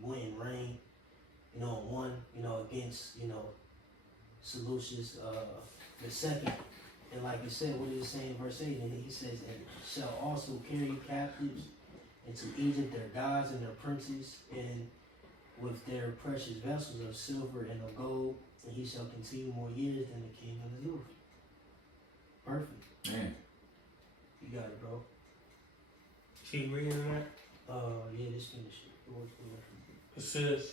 went and reigned, won, against, Seleucus the second. And like you said, what is it saying in verse 8? And he says, and shall also carry captives into Egypt their gods and their princes, and with their precious vessels of silver and of gold, and he shall continue more years than the king of the north. Perfect. Man. You got it, bro. Keep reading that. Yeah, just finish it. It says,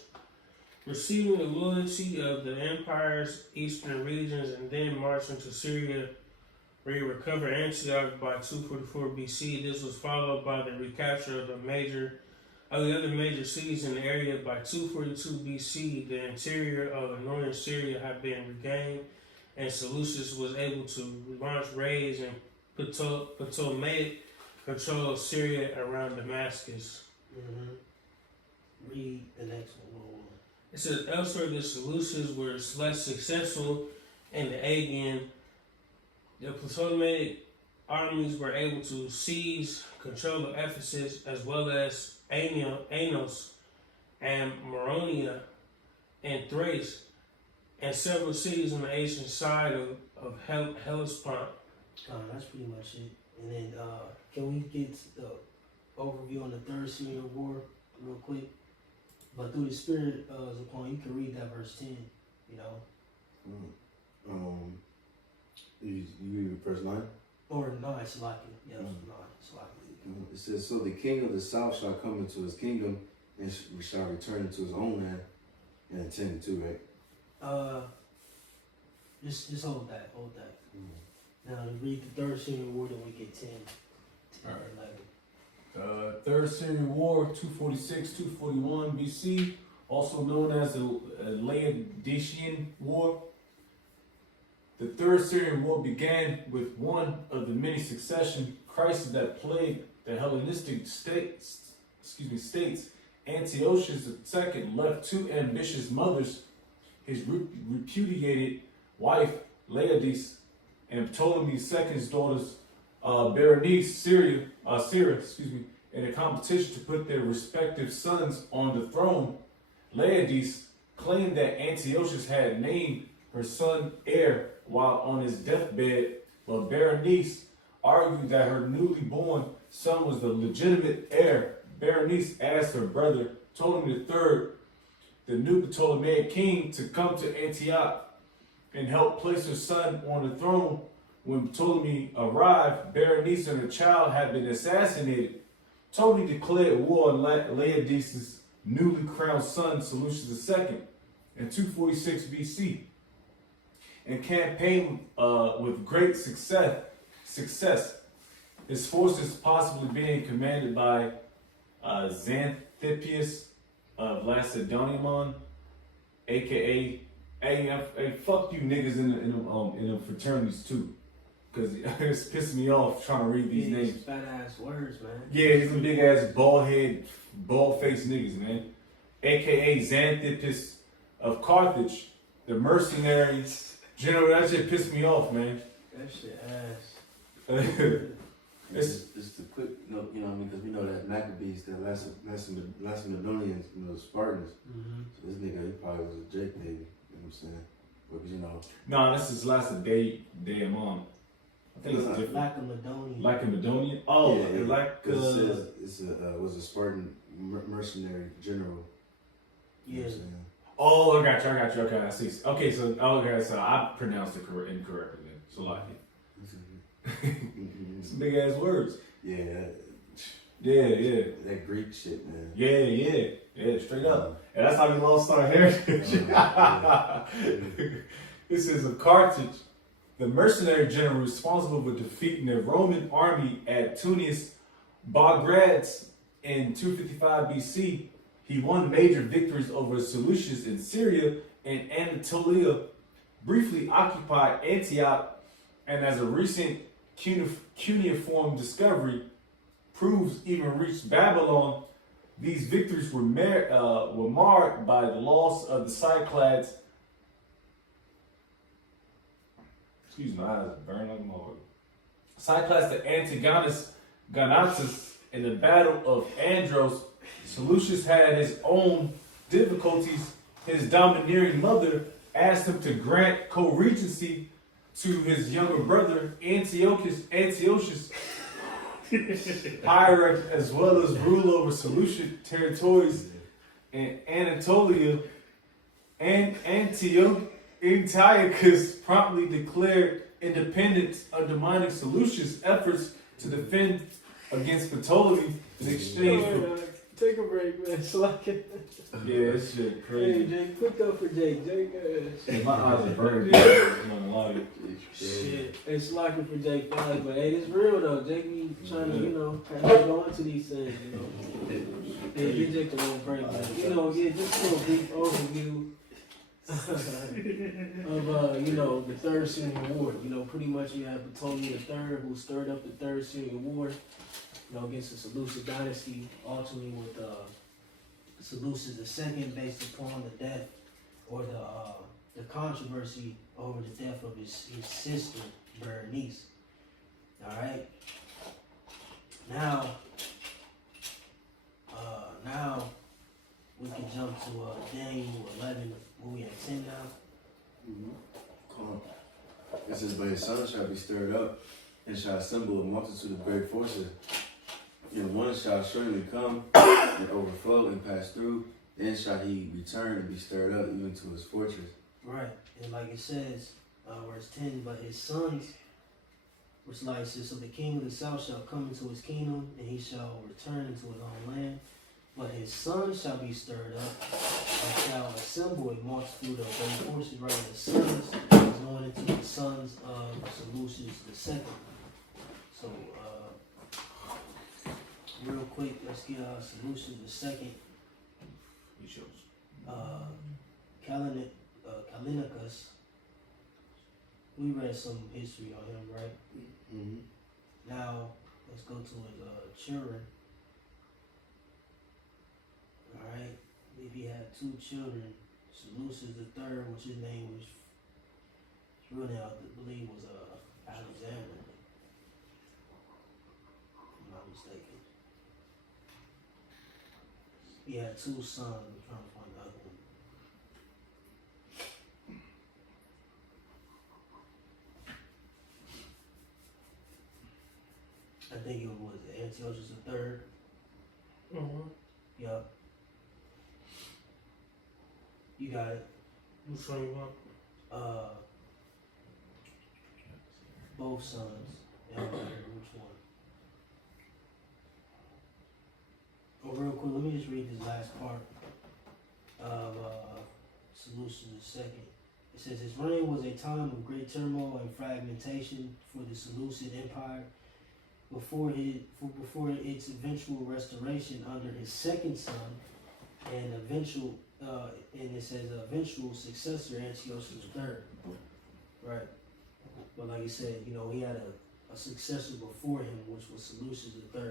receiving the loyalty of the empire's eastern regions and then marching to Syria, where he recovered Antioch by 244 BC. This was followed by the recapture of the other major cities in the area by 242 BC. The interior of northern Syria had been regained, and Seleucus was able to launch raids and Ptolemaic control of Syria around Damascus. Mm-hmm. Read the next one. It says, elsewhere the Seleucids were less successful in the Aegean. The Ptolemaic armies were able to seize control of Ephesus as well as Anos and Maronia and Thrace and several cities on the Asian side of Hellespont. That's pretty much it. And then can we get the overview on the Third Syrian War real quick? But through the Spirit, Zapon, you can read that verse 10, You read verse 9? Or 9, Salaki. Yeah, 9, Salaki. It says, so the king of the south shall come into his kingdom and shall return into his own land and attend to, right? Just hold that. Now to read the third Syrian war, then we get 10 All right. and 11. Third Syrian War, 246-241 BC, also known as the Laodicean War. The Third Syrian War began with one of the many succession crises that plagued the Hellenistic states. Antiochus II left two ambitious mothers, his repudiated wife Laodice and Ptolemy II's daughters Berenice, Syria, in a competition to put their respective sons on the throne. Laodice claimed that Antiochus had named her son heir while on his deathbed, but Berenice argued that her newly born son was the legitimate heir. Berenice asked her brother Ptolemy III, the new Ptolemaic king, to come to Antioch and help place her son on the throne. When Ptolemy arrived, Berenice and her child had been assassinated. Ptolemy declared war on Laodice's newly crowned son, Seleucus II, in 246 BC, and campaigned with great success. His forces, possibly being commanded by Xanthippus of Lacedaemon, aka hey, fuck you niggas in the fraternities too, because it's pissing me off trying to read these names. Fat ass words, man. Yeah, these are big ass bald head, bald faced niggas, man. AKA Xanthippus of Carthage, the mercenaries general. That shit pissed me off, man. That shit ass. Just a quick note, you know what I mean? Because we know that Maccabees, the Lacedaemonians, you know, the Spartans. Mm-hmm. So this nigga, he probably was a Jake nigga, you know what I'm saying? Because, you know. No, this is Lacedaemon. I think it's different. Lacedaemonian. Lacedaemonian? Oh, yeah, yeah. like It says it's was a Spartan mercenary general. You know Yeah. what I'm saying? Oh, I got you. Okay, I see. Okay, so I pronounced it incorrectly then. So like some big ass words. Yeah. Yeah. That Greek shit, man. Yeah, straight up. And that's how we lost our heritage. This is of Carthage, the mercenary general responsible for defeating the Roman army at Tunis Baghrad in 255 BC. He won major victories over Seleucus in Syria and Anatolia, briefly occupied Antioch, and as a recent cuneiform discovery proves, even reached Babylon. These victories were marred by the loss of the Cyclades. Excuse my eyes, burn like mud. Cyclades to Antigonus Gonatus in the Battle of Andros. Seleucus had his own difficulties. His domineering mother asked him to grant co-regency to his younger brother Antiochus, hierarch, as well as rule over Seleucid territories in Anatolia. And Antiochus promptly declared independence, undermining Seleucus' efforts to defend against Ptolemy in exchange for. Take a break, man. Slacking. Yeah, this shit Hey, crazy. Jake, quick up for Jake. Jake, My eyes are burning. I'm not gonna lie to you. shit. It's slacking for Jake Fine, but hey, it's real though. Jake be trying to, kind of go into these things, Yeah, get Jake the wrong break, man. Yeah, just a little brief overview of, the Third Syrian War. Pretty much you have Ptolemy III who stirred up the Third Syrian War, against the Seleucid dynasty, ultimately with Seleucus II, based upon the death or the controversy over the death of his sister Berenice. All right. Now we can jump to Daniel 11. Where we at 10 now? Come on. It says, but his son shall be stirred up and shall assemble a multitude of great forces. And one shall surely come and overflow and pass through. Then shall he return and be stirred up even to his fortress. Right. And like it says, verse 10, but his sons, which like it says, so the king of the south shall come into his kingdom, and he shall return into his own land. But his sons shall be stirred up, and shall assemble a multitude of great forces. Right, the sons is going into the sons of Seleucus II. So, real quick, let's get Seleucus II. He shows. Callinicus. We read some history on him, right? Mm-hmm. Now, let's go to his children. Alright, if he had 2 children, Seleucus III, which his name was, his real name I believe was Alexander, if I'm not mistaken. He had 2 sons. I'm trying to find the other one. I think it was Antiochus III. Mm-hmm. Yup. You got it. Which one you want? Both sons. It don't matter which one. Oh, real quick, let me just read this last part of Seleucus II. It says, his reign was a time of great turmoil and fragmentation for the Seleucid Empire before its eventual restoration under his second son and eventual successor Antiochus III. Right. But like you said, he had a successor before him, which was Seleucus III.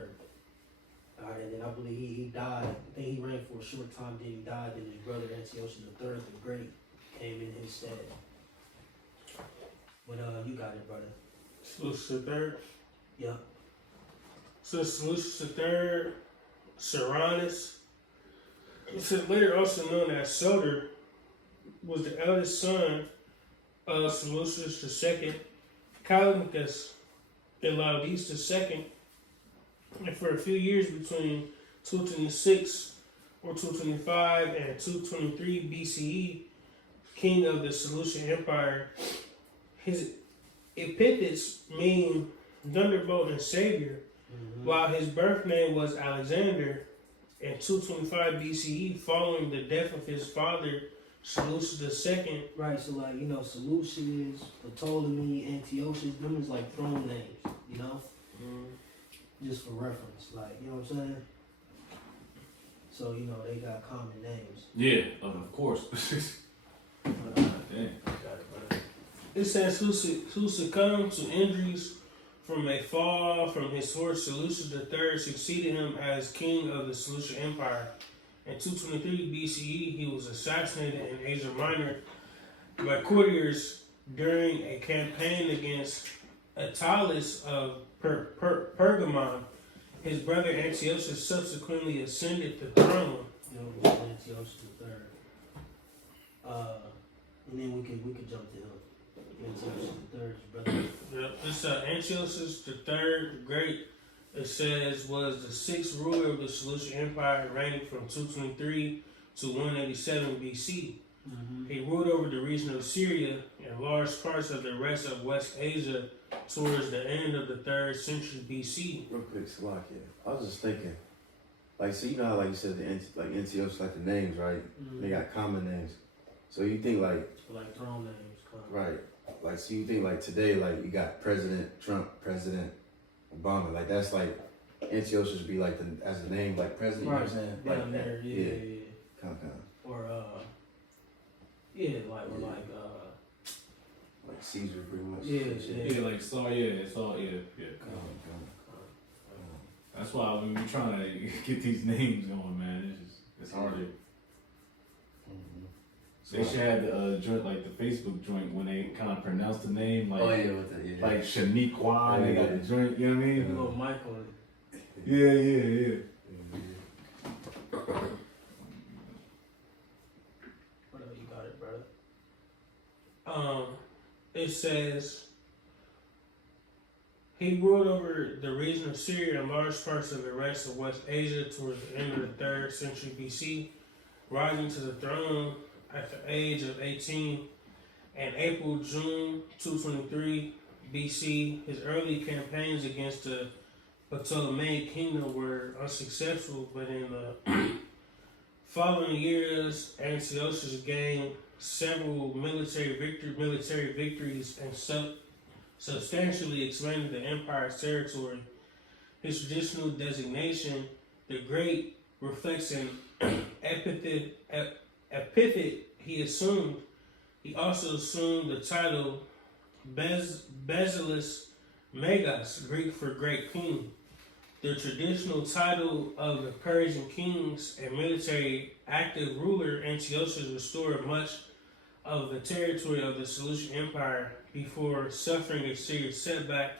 Alright, and then I believe he died. I think he reigned for a short time, then he died, then his brother Antiochus III the Great came in his stead. But you got it, brother. Seleucus III. Yeah. So Seleucus III, Cyrannus, later also known as Soter, was the eldest son of Seleucus II. Callinicus and Laodice II, and for a few years between 226 or 225 and 223 BCE, king of the Seleucid Empire. His epithets mean thunderbolt and savior, while his birth name was Alexander. In 225 BCE, following the death of his father, Seleucus II. Right, so like, Seleucus, Ptolemy, Antiochus, them is like throne names, just for reference, like, you know what I'm saying? So, they got common names. Yeah, of course. Damn. It says who succumbed to injuries from a fall from his horse. Seleucus III succeeded him as king of the Seleucid Empire. In 223 BCE, he was assassinated in Asia Minor by courtiers during a campaign against Attalus of Pergamon. His brother Antiochus subsequently ascended the throne. Antiochus III. And then we could jump to him. Antiochus III, his brother. Yep. It's Antiochus III the Great. It says was the 6th ruler of the Seleucid Empire, reigning from 223 to 187 BC. He ruled over the region of Syria and large parts of the rest of West Asia towards the end of the 3rd century BC. Real quick, Slovakia. I was just thinking, like, so you know how, like you said, Antiochus, like the names, right? They got common names. So you think like throne names, right? Like, so you think like today, like you got President Trump, President Obama, like that's like Antiochus would be like as the name, like president. Right. You know what I'm saying? Down Like there, that. yeah. Kind of. Or Like Caesar, pretty much. Yeah, like so. Yeah, it's all. Yeah. That's why when we're trying to get these names going, man, it's hard to. They should have the joint, like the Facebook joint, when they kind of pronounce the name, like like Shaniqua, they got the joint, you know what I mean? Little mic on it. Yeah. Whatever, you got it, brother. It says he ruled over the region of Syria and large parts of the rest of West Asia towards the end of the 3rd century BC, rising to the throne at the age of 18 in June 223 BC. His early campaigns against the Ptolemaic kingdom were unsuccessful, but in the Following years, Antiochus gained several military victories and substantially expanded the empire's territory. His traditional designation, the Great, reflects an epithet he assumed. He also assumed the title Basileus Megas, Greek for Great King. The traditional title of the Persian kings and military active ruler, Antiochus restored much of the territory of the Seleucid Empire before suffering a serious setback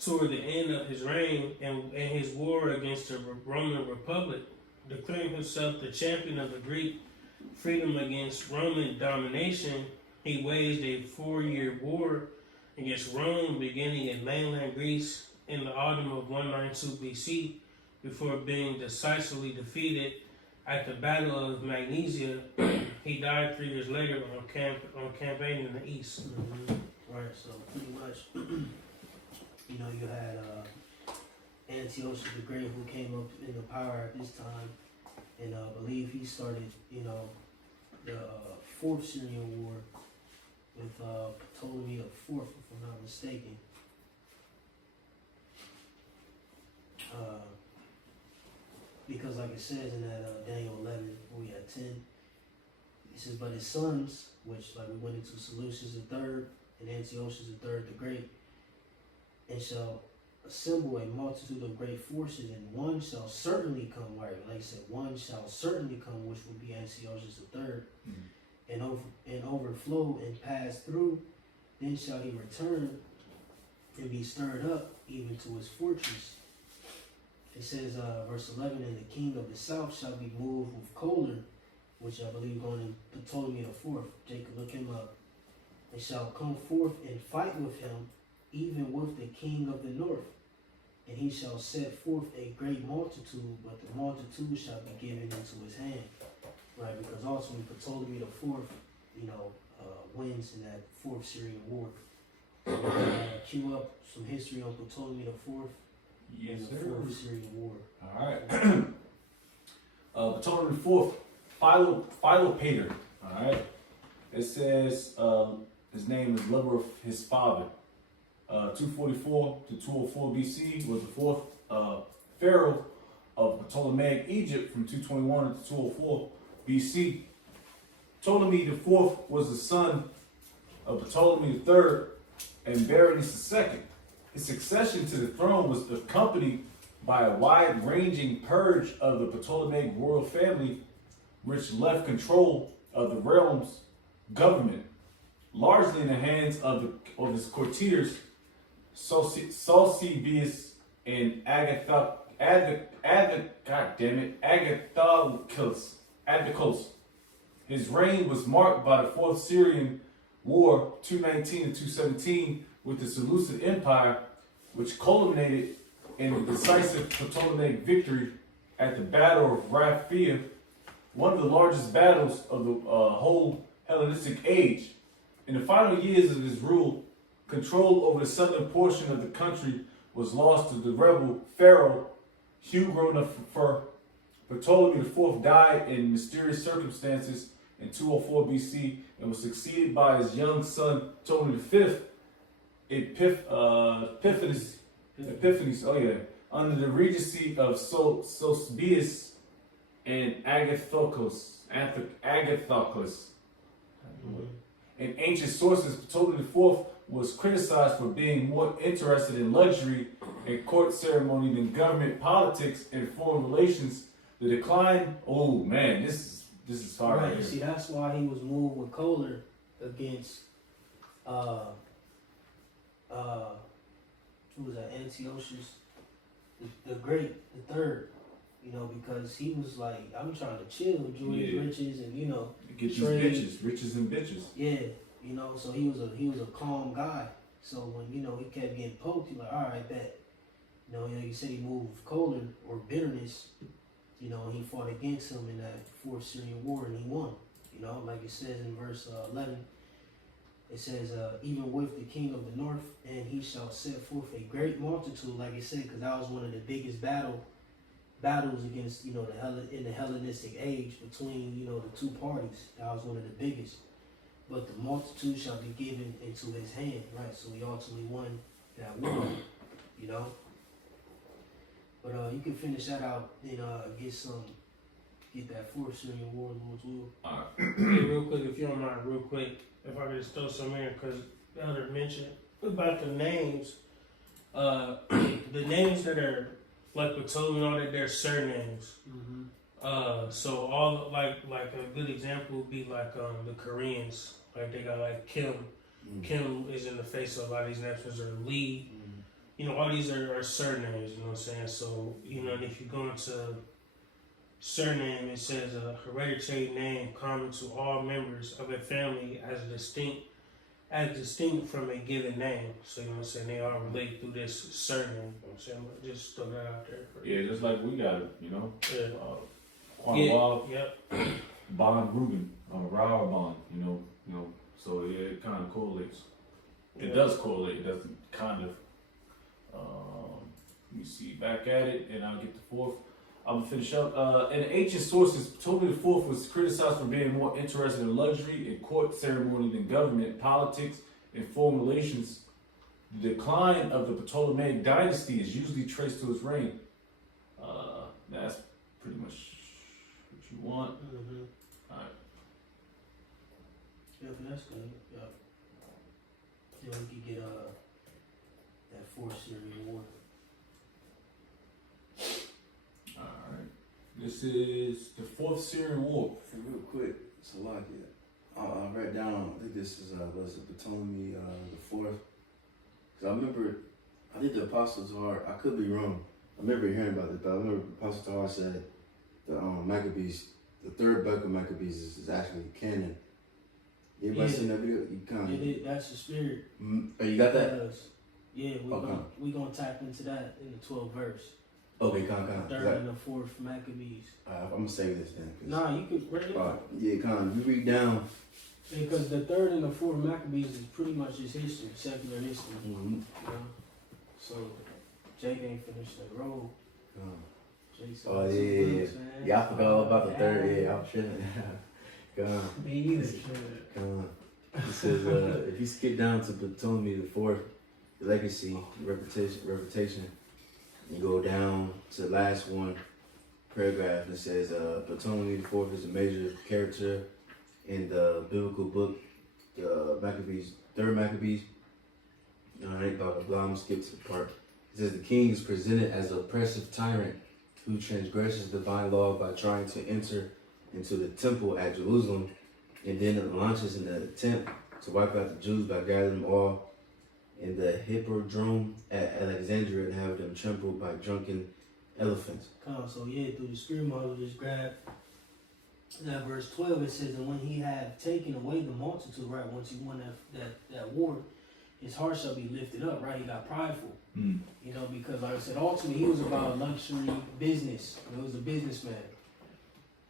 toward the end of his reign and his war against the Roman Republic. Declaring himself the champion of the Greek freedom against Roman domination, he waged a 4-year war against Rome, beginning in mainland Greece in the autumn of 192 BC, before being decisively defeated at the Battle of Magnesia. He died 3 years later on campaign in the east. Right, so pretty much, you know, you had Antiochus the Great, who came up into power at this time, and I believe he started, you know, the Fourth Syrian War with Ptolemy the Fourth, if I'm not mistaken. Because like it says in that Daniel 11, where we had 10, it says, but his sons, which like we went into Seleucus the third and Antiochus the third the Great, and shall assemble a multitude of great forces, and one shall certainly come, right? Like I said, one shall certainly come, which will be Antiochus the third, and overflow and pass through. Then shall he return and be stirred up even to his fortress. It says, verse 11, and the king of the south shall be moved with choler, which I believe going in Ptolemy the fourth. Jacob, look him up. And shall come forth and fight with him, even with the king of the north. And he shall set forth a great multitude, but the multitude shall be given into his hand. Right, because ultimately Ptolemy the fourth, you know, wins in that Fourth Syrian War. Cue up some history on Ptolemy the fourth. Yes, in the sir. Fourth Syrian War. All right. Ptolemy the Fourth, Philopator. All right. It says his name is lover of his father. 244 to 204 BC was the fourth pharaoh of Ptolemaic Egypt from 221 to 204 BC. Ptolemy the Fourth was the son of Ptolemy the III and Berenice II. His succession to the throne was accompanied by a wide-ranging purge of the Ptolemaic royal family, which left control of the realm's government largely in the hands of his courtiers, Sosibius and Agathocles. His reign was marked by the Fourth Syrian War, 219 to 217, with the Seleucid Empire, which culminated in a decisive Ptolemaic victory at the Battle of Raphia, one of the largest battles of the whole Hellenistic age. In the final years of his rule, control over the southern portion of the country was lost to the rebel pharaoh Hugronefer. Ptolemy IV died in mysterious circumstances in 204 BC and was succeeded by his young son Ptolemy V, Epiphanes, under the regency of Sosibius and Agathocles. In ancient sources, Ptolemy IV was criticized for being more interested in luxury and court ceremony than government politics and foreign relations. The decline, oh man, this is hard. Right, see, that's why he was moved with choler against who was that, Antiochus the Great, the third, you know, because he was like, I'm trying to chill, enjoy his riches, and you know, get these trade. bitches, riches and bitches. Yeah, you know, so he was a calm guy. So when, you know, he kept getting poked, he like, all right, bet. You know, you said he moved with choler or bitterness, you know, and he fought against him in that Fourth Syrian War, and he won. You know, like it says in verse 11, it says, even with the king of the north, and he shall set forth a great multitude, like it said, because that was one of the biggest battle battles against, you know, in the Hellenistic age between, you know, the two parties. That was one of the biggest. But the multitude shall be given into his hand, right? So he ultimately won that war, you know. But you can finish that out and get that fourth Syrian war, Lord's will. Hey, real quick, if you don't mind, real quick, if I could just throw some in, because the other mentioned about the names, the names that are like Ptolemy and all that, they're surnames. Mm-hmm. So all like a good example would be like the Koreans, like they got like Kim. Mm-hmm. Kim is in the face of a lot of these names, or Lee. You know, all these are surnames. You know what I'm saying? So you know, and if you go into surname, it says a hereditary name common to all members of a family as distinct from a given name. So you know what I'm saying? They all relate through this surname. You know what I'm saying? But just throw that out there. Yeah, just like we got it, you know. Yeah. Quanwald, Yep. Bond Ruben, Rauer Bond, you know. So yeah, it kind of correlates. It does correlate. It doesn't kind of. Let me see. Back at it, and I'll get the fourth. I'm gonna finish up. In ancient sources, Ptolemy IV was criticized for being more interested in luxury and court ceremony than government, politics, and foreign relations. The decline of the Ptolemaic dynasty is usually traced to his reign. That's pretty much what you want. Mm-hmm. All right. Yeah, that's good. Yeah. Then we could get that fourth Syrian war. Alright. This is the fourth Syrian war. And real quick, Salakia. I read down, I think this is, was it Ptolemy the fourth? Because I remember, I think the Apostle Tahar, I could be wrong. I remember hearing about this, but I remember Apostle Tahar said the Maccabees, the third book of Maccabees is actually canon. Anybody seen that video? You kind of. That's the spirit. Oh, you got that? Yeah, Okay. we gonna tap into that in the 12th verse. Okay, kind. Third and the fourth Maccabees. I'm gonna save this then. Nah, you could read it. Yeah, kind. You read down. Because the third and the fourth Maccabees is pretty much just history, secular history. Mm-hmm. You know? So Jake ain't finished the road. Jake said, Oh "Some yeah. books, man." Yeah, I forgot all about the third. Yeah, I'm sure. Gone. Me either. Gone. It says if you skip down to Ptolemy the fourth, legacy, reputation, you go down to the last one paragraph and it says Ptolemy the fourth is a major character in the biblical book, the Maccabees, third Maccabees. Alright, blah blah blah. I'm gonna skip to the part. It says the king is presented as an oppressive tyrant who transgresses divine law by trying to enter into the temple at Jerusalem, and then launches an attempt to wipe out the Jews by gathering them all in the hippodrome at Alexandria and have them trampled by drunken elephants. So yeah, through the spirit model, just grab that verse 12. It says, and when he had taken away the multitude, right, once he won that war, his heart shall be lifted up, right? He got prideful, you know, because like I said, ultimately he was about luxury business. He was a businessman.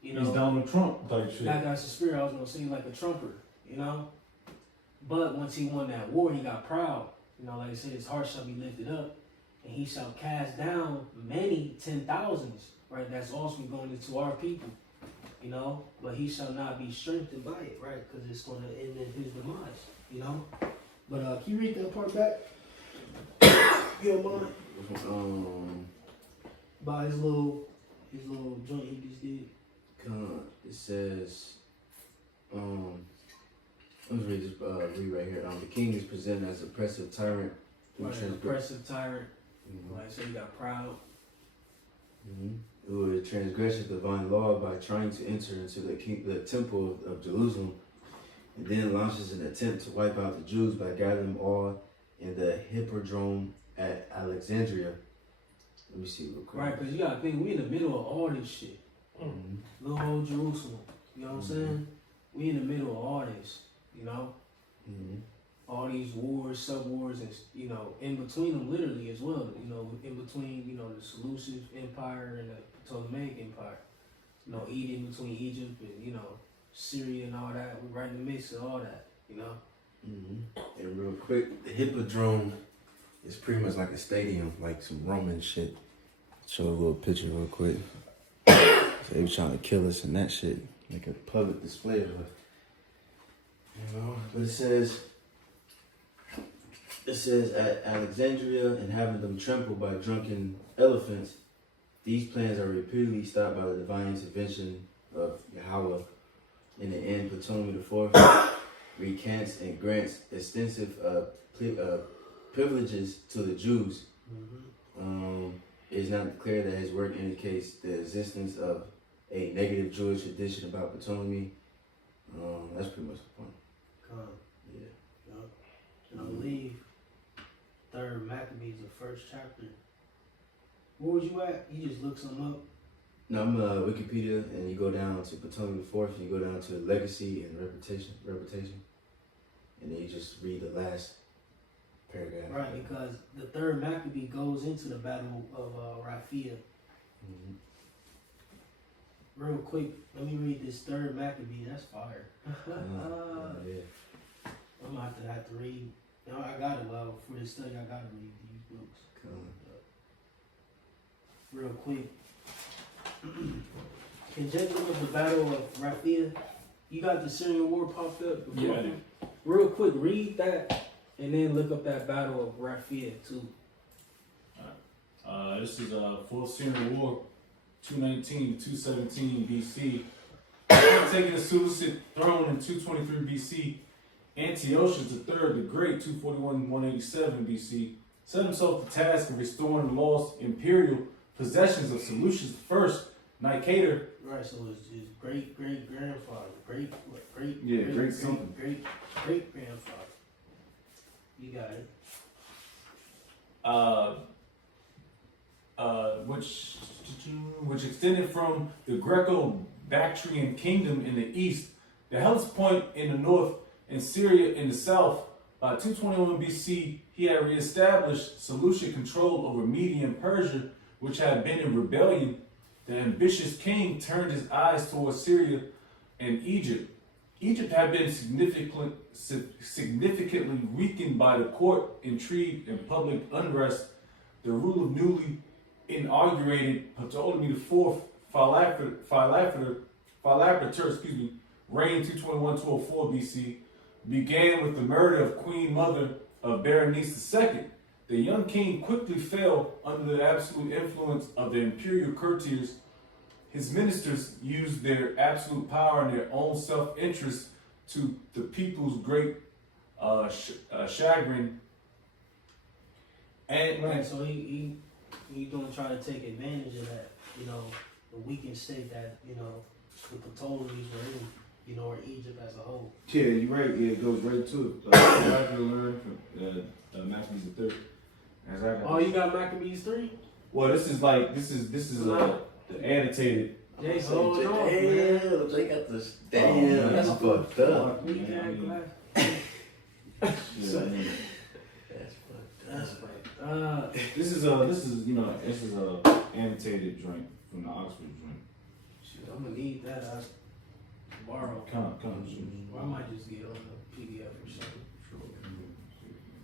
You know, He's Donald Trump type shit. that guy's the spirit. I was gonna say like a trumper, you know. But once he won that war, he got proud. You know, like I said, his heart shall be lifted up, and he shall cast down many 10,000s. Right, that's also going into our people. You know, but he shall not be strengthened by it, right? Because it's going to end in his demise. You know. But can you read that part back? You don't mind? By his little joint he just did. It says, let me read this. Read right here. The king is presented as oppressive tyrant. Right, an oppressive tyrant. Mm-hmm. Like I said, he got proud. Mm-hmm. Who transgresses divine law by trying to enter into the temple of Jerusalem, and then launches an attempt to wipe out the Jews by gathering them all in the hippodrome at Alexandria. Let me see real quick. Right, because you got to think, we in the middle of all this shit. Mm-hmm. Little old Jerusalem. You know what I'm saying? We in the middle of all this. You know? Mm-hmm. All these wars, sub-wars, and, you know, in between them literally as well. You know, in between, you know, the Seleucid Empire and the Ptolemaic Empire. You know, in between Egypt and, you know, Syria and all that. We're right in the midst of all that, you know? Mm-hmm. And real quick, the hippodrome is pretty much like a stadium, like some Roman shit. show a little picture real quick. So they were trying to kill us and that shit. Make a public display of it. You know, but it says at Alexandria and having them trampled by drunken elephants, these plans are repeatedly stopped by the divine intervention of Yahweh. In the end, Ptolemy IV recants and grants extensive privileges to the Jews. It is not clear that his work indicates the existence of a negative Jewish tradition about Ptolemy. That's pretty much the point. Yeah. And I believe 3rd Maccabees, the 1st chapter. Where was you at? You just looked something up? No, I'm Wikipedia, and you go down to Ptolemy IV, and you go down to legacy and reputation, and then you just read the last paragraph. Right, because the 3rd Maccabee goes into the battle of Raphia. Mm-hmm. Real quick, let me read this 3rd Maccabee. That's fire. Yeah. I'm gonna have to read. You know, I got it. Well, for this study, I gotta read these books. Real quick. Conjecture of the Battle of Raphia. You got the Syrian War popped up? Yeah, I do. Real quick, read that and then look up that Battle of Raphia too. This is Fourth Syrian War, 219 to 217 BC. Taking the Seleucid throne in 223 BC, Antiochus III the Great, 241-187 BC, set himself the task of restoring the lost imperial possessions of Seleucus I, Nicator. Right, so it's his great grandfather, great something. great grandfather. You got it. Which extended from the Greco-Bactrian kingdom in the east, the Hellespont in the north, and Syria in the south. By 221 BC, he had reestablished Seleucid control over Media and Persia, which had been in rebellion. The ambitious king turned his eyes towards Syria and Egypt. Egypt had been significantly weakened by the court intrigue and public unrest. The rule of newly inaugurated Ptolemy IV Philopator, reigned 221-204 BC, began with the murder of Queen Mother of Berenice II. The young king quickly fell under the absolute influence of the imperial courtiers. His ministers used their absolute power and their own self-interest to the people's great chagrin. And right, so he gonna try to take advantage of that, you know, the weakened state that, you know, the Ptolemies were in, you know, or Egypt as a whole. Yeah, you're right. Yeah, it goes right to it. I can learn from Maccabees III. Oh, you got Maccabees 3? Well, this is the annotated. Jason, Damn, they got this. Damn, that's fucked up. We got glass. That's fucked up. This is a annotated joint from the Oxford joint. Shit, I'm gonna need that. I borrow. Come. Or I might just get on the PDF or something.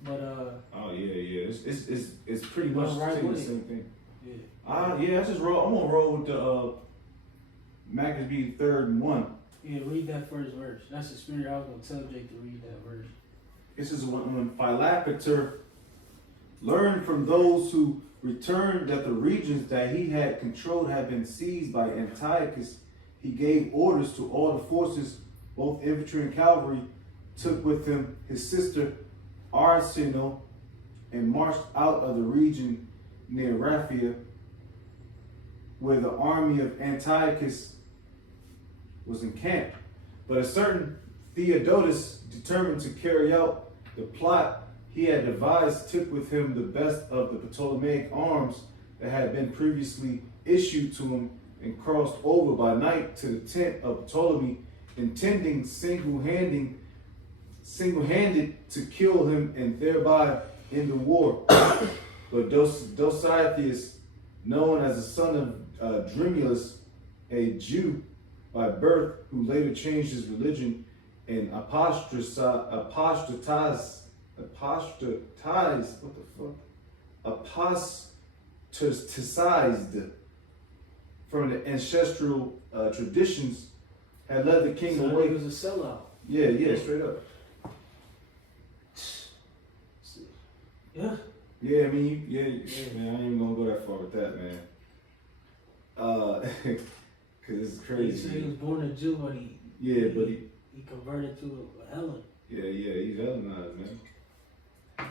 But Oh yeah. It's pretty much right saying the with it. same thing. Yeah. Yeah. I just roll. I'm gonna roll with the Maccabees 3rd and 1. Yeah, read that first verse. That's the spirit. I was gonna tell Jake to read that verse. This is when Philopator learned from those who returned that the regions that he had controlled had been seized by Antiochus. He gave orders to all the forces, both infantry and cavalry, took with him his sister Arsinoe, and marched out of the region near Raphia, where the army of Antiochus was encamped. But a certain Theodotus, determined to carry out the plot he had devised, took with him the best of the Ptolemaic arms that had been previously issued to him, and crossed over by night to the tent of Ptolemy, intending single-handed to kill him and thereby end the war. But Dositheus, known as the son of Dremulus, a Jew by birth, who later changed his religion and apostatized, from the ancestral traditions, had led the king So away. he was a sellout. Yeah, straight up. Yeah. Yeah, I mean, man, I ain't even gonna go that far with that, man. Cause it's He crazy. said he was born a Jew, but he converted to a Helen. Yeah, he's Hellenized, man. I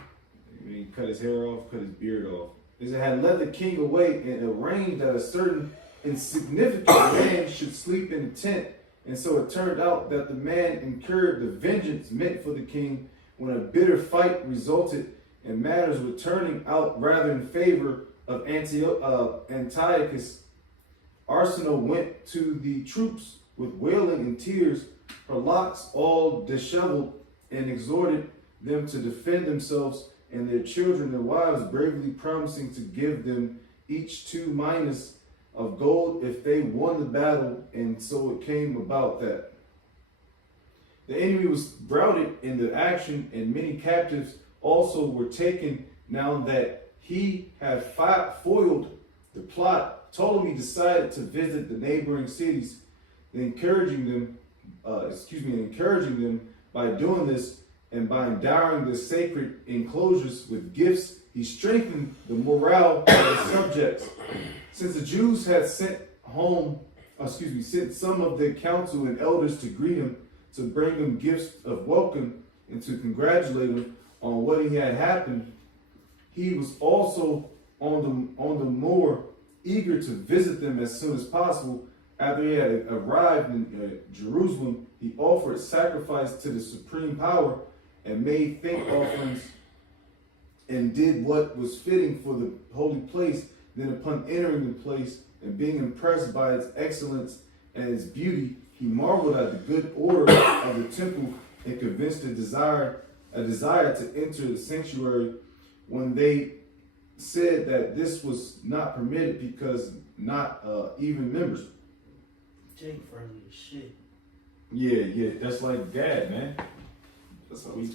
mean, he cut his hair off, cut his beard off. It had led the king away and arranged that a certain insignificant man should sleep in the tent. And so it turned out that the man incurred the vengeance meant for the king when a bitter fight resulted and matters were turning out rather in favor of Antiochus. Arsinoe went to the troops with wailing and tears, her locks all disheveled, and exhorted them to defend themselves and their children and wives, bravely promising to give them each 2 minas of gold if they won the battle. And so it came about that the enemy was routed in the action, and many captives also were taken. Now that he had foiled the plot, Ptolemy decided to visit the neighboring cities, encouraging them by doing this and by endowing the sacred enclosures with gifts. He strengthened the morale of the subjects. Since the Jews had sent some of their council and elders to greet him, to bring him gifts of welcome, and to congratulate him on what he had happened, he was also on the more eager to visit them as soon as possible. After he had arrived in Jerusalem, he offered sacrifice to the supreme power and made thank offerings and did what was fitting for the holy place. Then upon entering the place and being impressed by its excellence and its beauty, he marveled at the good order of the temple and convinced a desire to enter the sanctuary, when they said that this was not permitted because not even members. Jake friendly as shit. Yeah, that's like Gad, man. That's how we,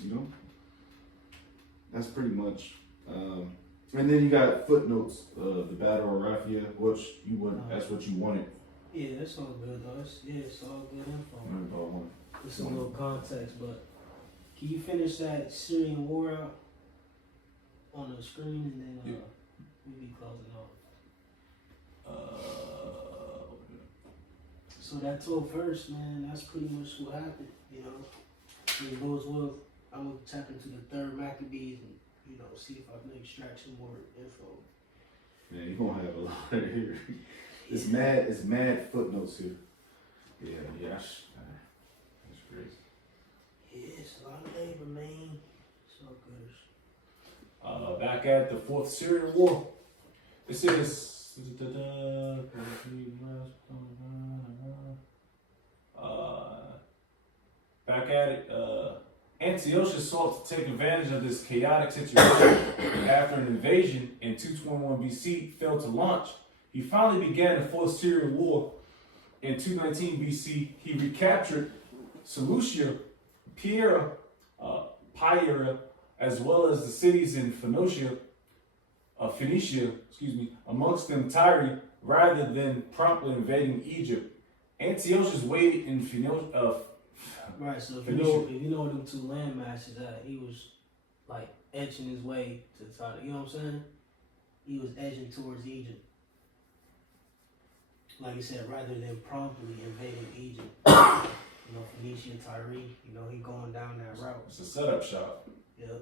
that's pretty much. And then you got footnotes of the Battle of Raphia, which you want. That's what you wanted. Yeah, that's all good though. It's all good info. It's Just a little context, but can you finish that Syrian war out on the screen, and then we'll be closing off. So that 12th verse, man, that's pretty much what happened. If it goes well, I'm gonna tap into the 3rd Maccabees and see if I can extract some more info. Man, you're gonna have a lot of here. It's mad footnotes here. Yeah, that's crazy. Yeah, it's a lot of labor, man. It's all good. Back at the 4th Syrian War, it says. Back at it, Antiochus sought to take advantage of this chaotic situation. After an invasion in 221 BC failed to launch, he finally began the 4th Syrian War. In 219 BC, he recaptured Seleucia, Pyrrha, as well as the cities in Phoenicia, amongst them Tyre, rather than promptly invading Egypt. Antiochus waited in Phoenicia. Right, so if you know them 2 land masses at, he was like edging his way to the side. You know what I'm saying? He was edging towards Egypt. Like you said, rather than promptly invading Egypt. Phoenicia, Tyre, he going down that route. It's a setup shot. Yep.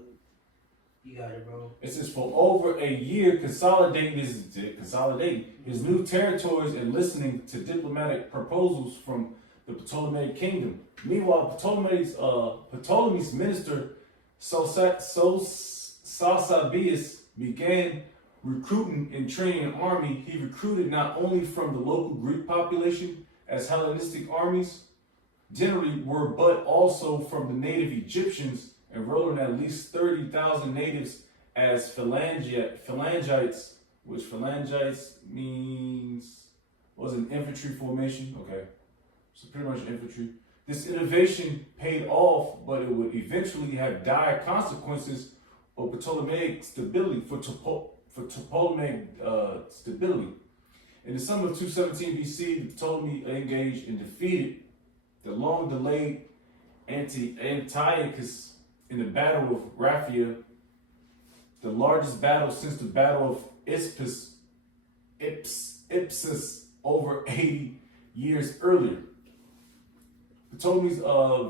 You got it, bro. It says for over a year consolidating his new territories and listening to diplomatic proposals from the Ptolemaic kingdom. Meanwhile, Ptolemy's minister Sasabius began recruiting and training an army. He recruited not only from the local Greek population, as Hellenistic armies generally were, but also from the native Egyptians, enrolling at least 30,000 natives as phalangites, which phalangites was an infantry formation. Okay, so pretty much infantry. This innovation paid off, but it would eventually have dire consequences of Ptolemaic stability. For for Ptolemaic stability. In the summer of 217 BC, the Ptolemy engaged and defeated the long-delayed Antiochus in the Battle of Raphia, the largest battle since the Battle of Ipsus over 80 years earlier. Ptolemy's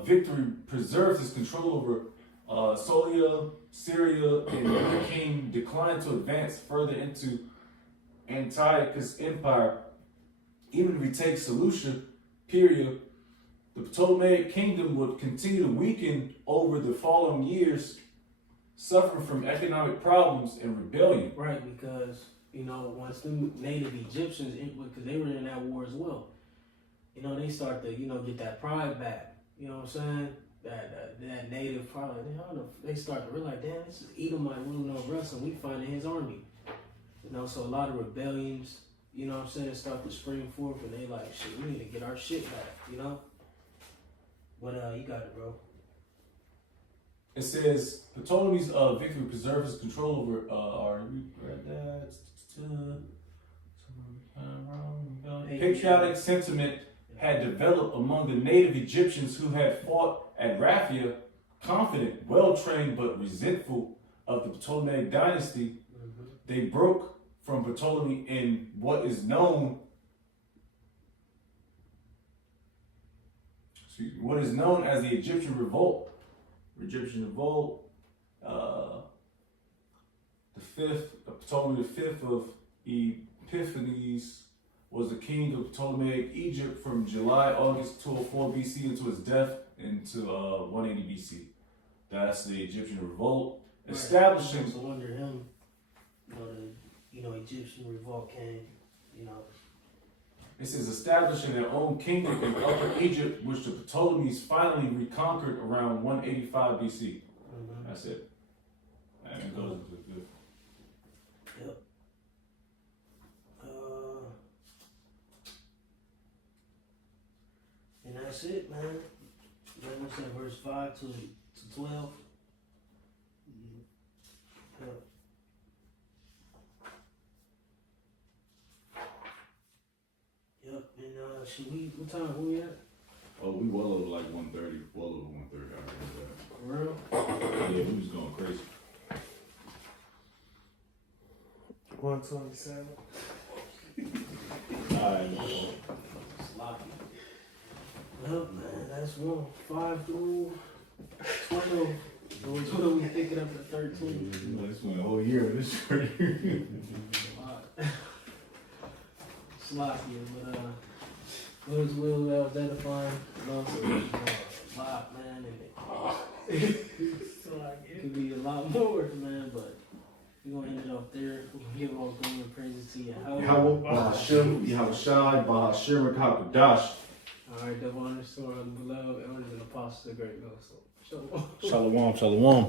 victory preserved his control over Solia, Syria, and the king declined to advance further into Antiochus' empire, even to retake Seleucia, Syria. The Ptolemaic kingdom would continue to weaken over the following years, suffering from economic problems and rebellion. Right, because, you know, once the native Egyptians, because they were in that war as well, you know, they start to, you know, get that pride back. You know what I'm saying? That native pride. They start to realize, damn, this is Edomite ruling over us, and we fighting his army. You know, so a lot of rebellions, you know what I'm saying, start to spring forth, and they like, shit, we need to get our shit back, you know? But you got it, bro. It says Ptolemy's victory preserved his control over patriotic sentiment had developed among the native Egyptians who had fought at Raphia, confident, well-trained, but resentful of the Ptolemaic dynasty. They broke from Ptolemy in what is known as the Egyptian Revolt. Ptolemy V of Epiphanes was the king of Ptolemaic Egypt from August 204 BC until his death into 180 BC. That's the Egyptian Revolt. Right. Establishing. So under him, Egyptian Revolt came, you know. It says establishing their own kingdom in Upper Egypt, which the Ptolemies finally reconquered around 185 BC. That's it. And it goes into the. Yep. And that's it, man. Like I said, verse 5 to 12. Yep. Yep. And should we? What time? Where we at? Oh, we well over like 1:30. Well over 1:30. I remember that. For real? Yeah, we was going crazy. 127. Alright. Sloppy. Well, man, that's 5 through 12. What are we picking up at 13? This went a whole year of this shirt. Sloppy, but what was edifying? Lot, man, and it could be a lot more, man, but we're gonna end it up there. We're gonna give all glory and praises to Bahashim, Alright, the one restore the beloved elders and apostles of the great gospel. Shalom. Shalom, shalom.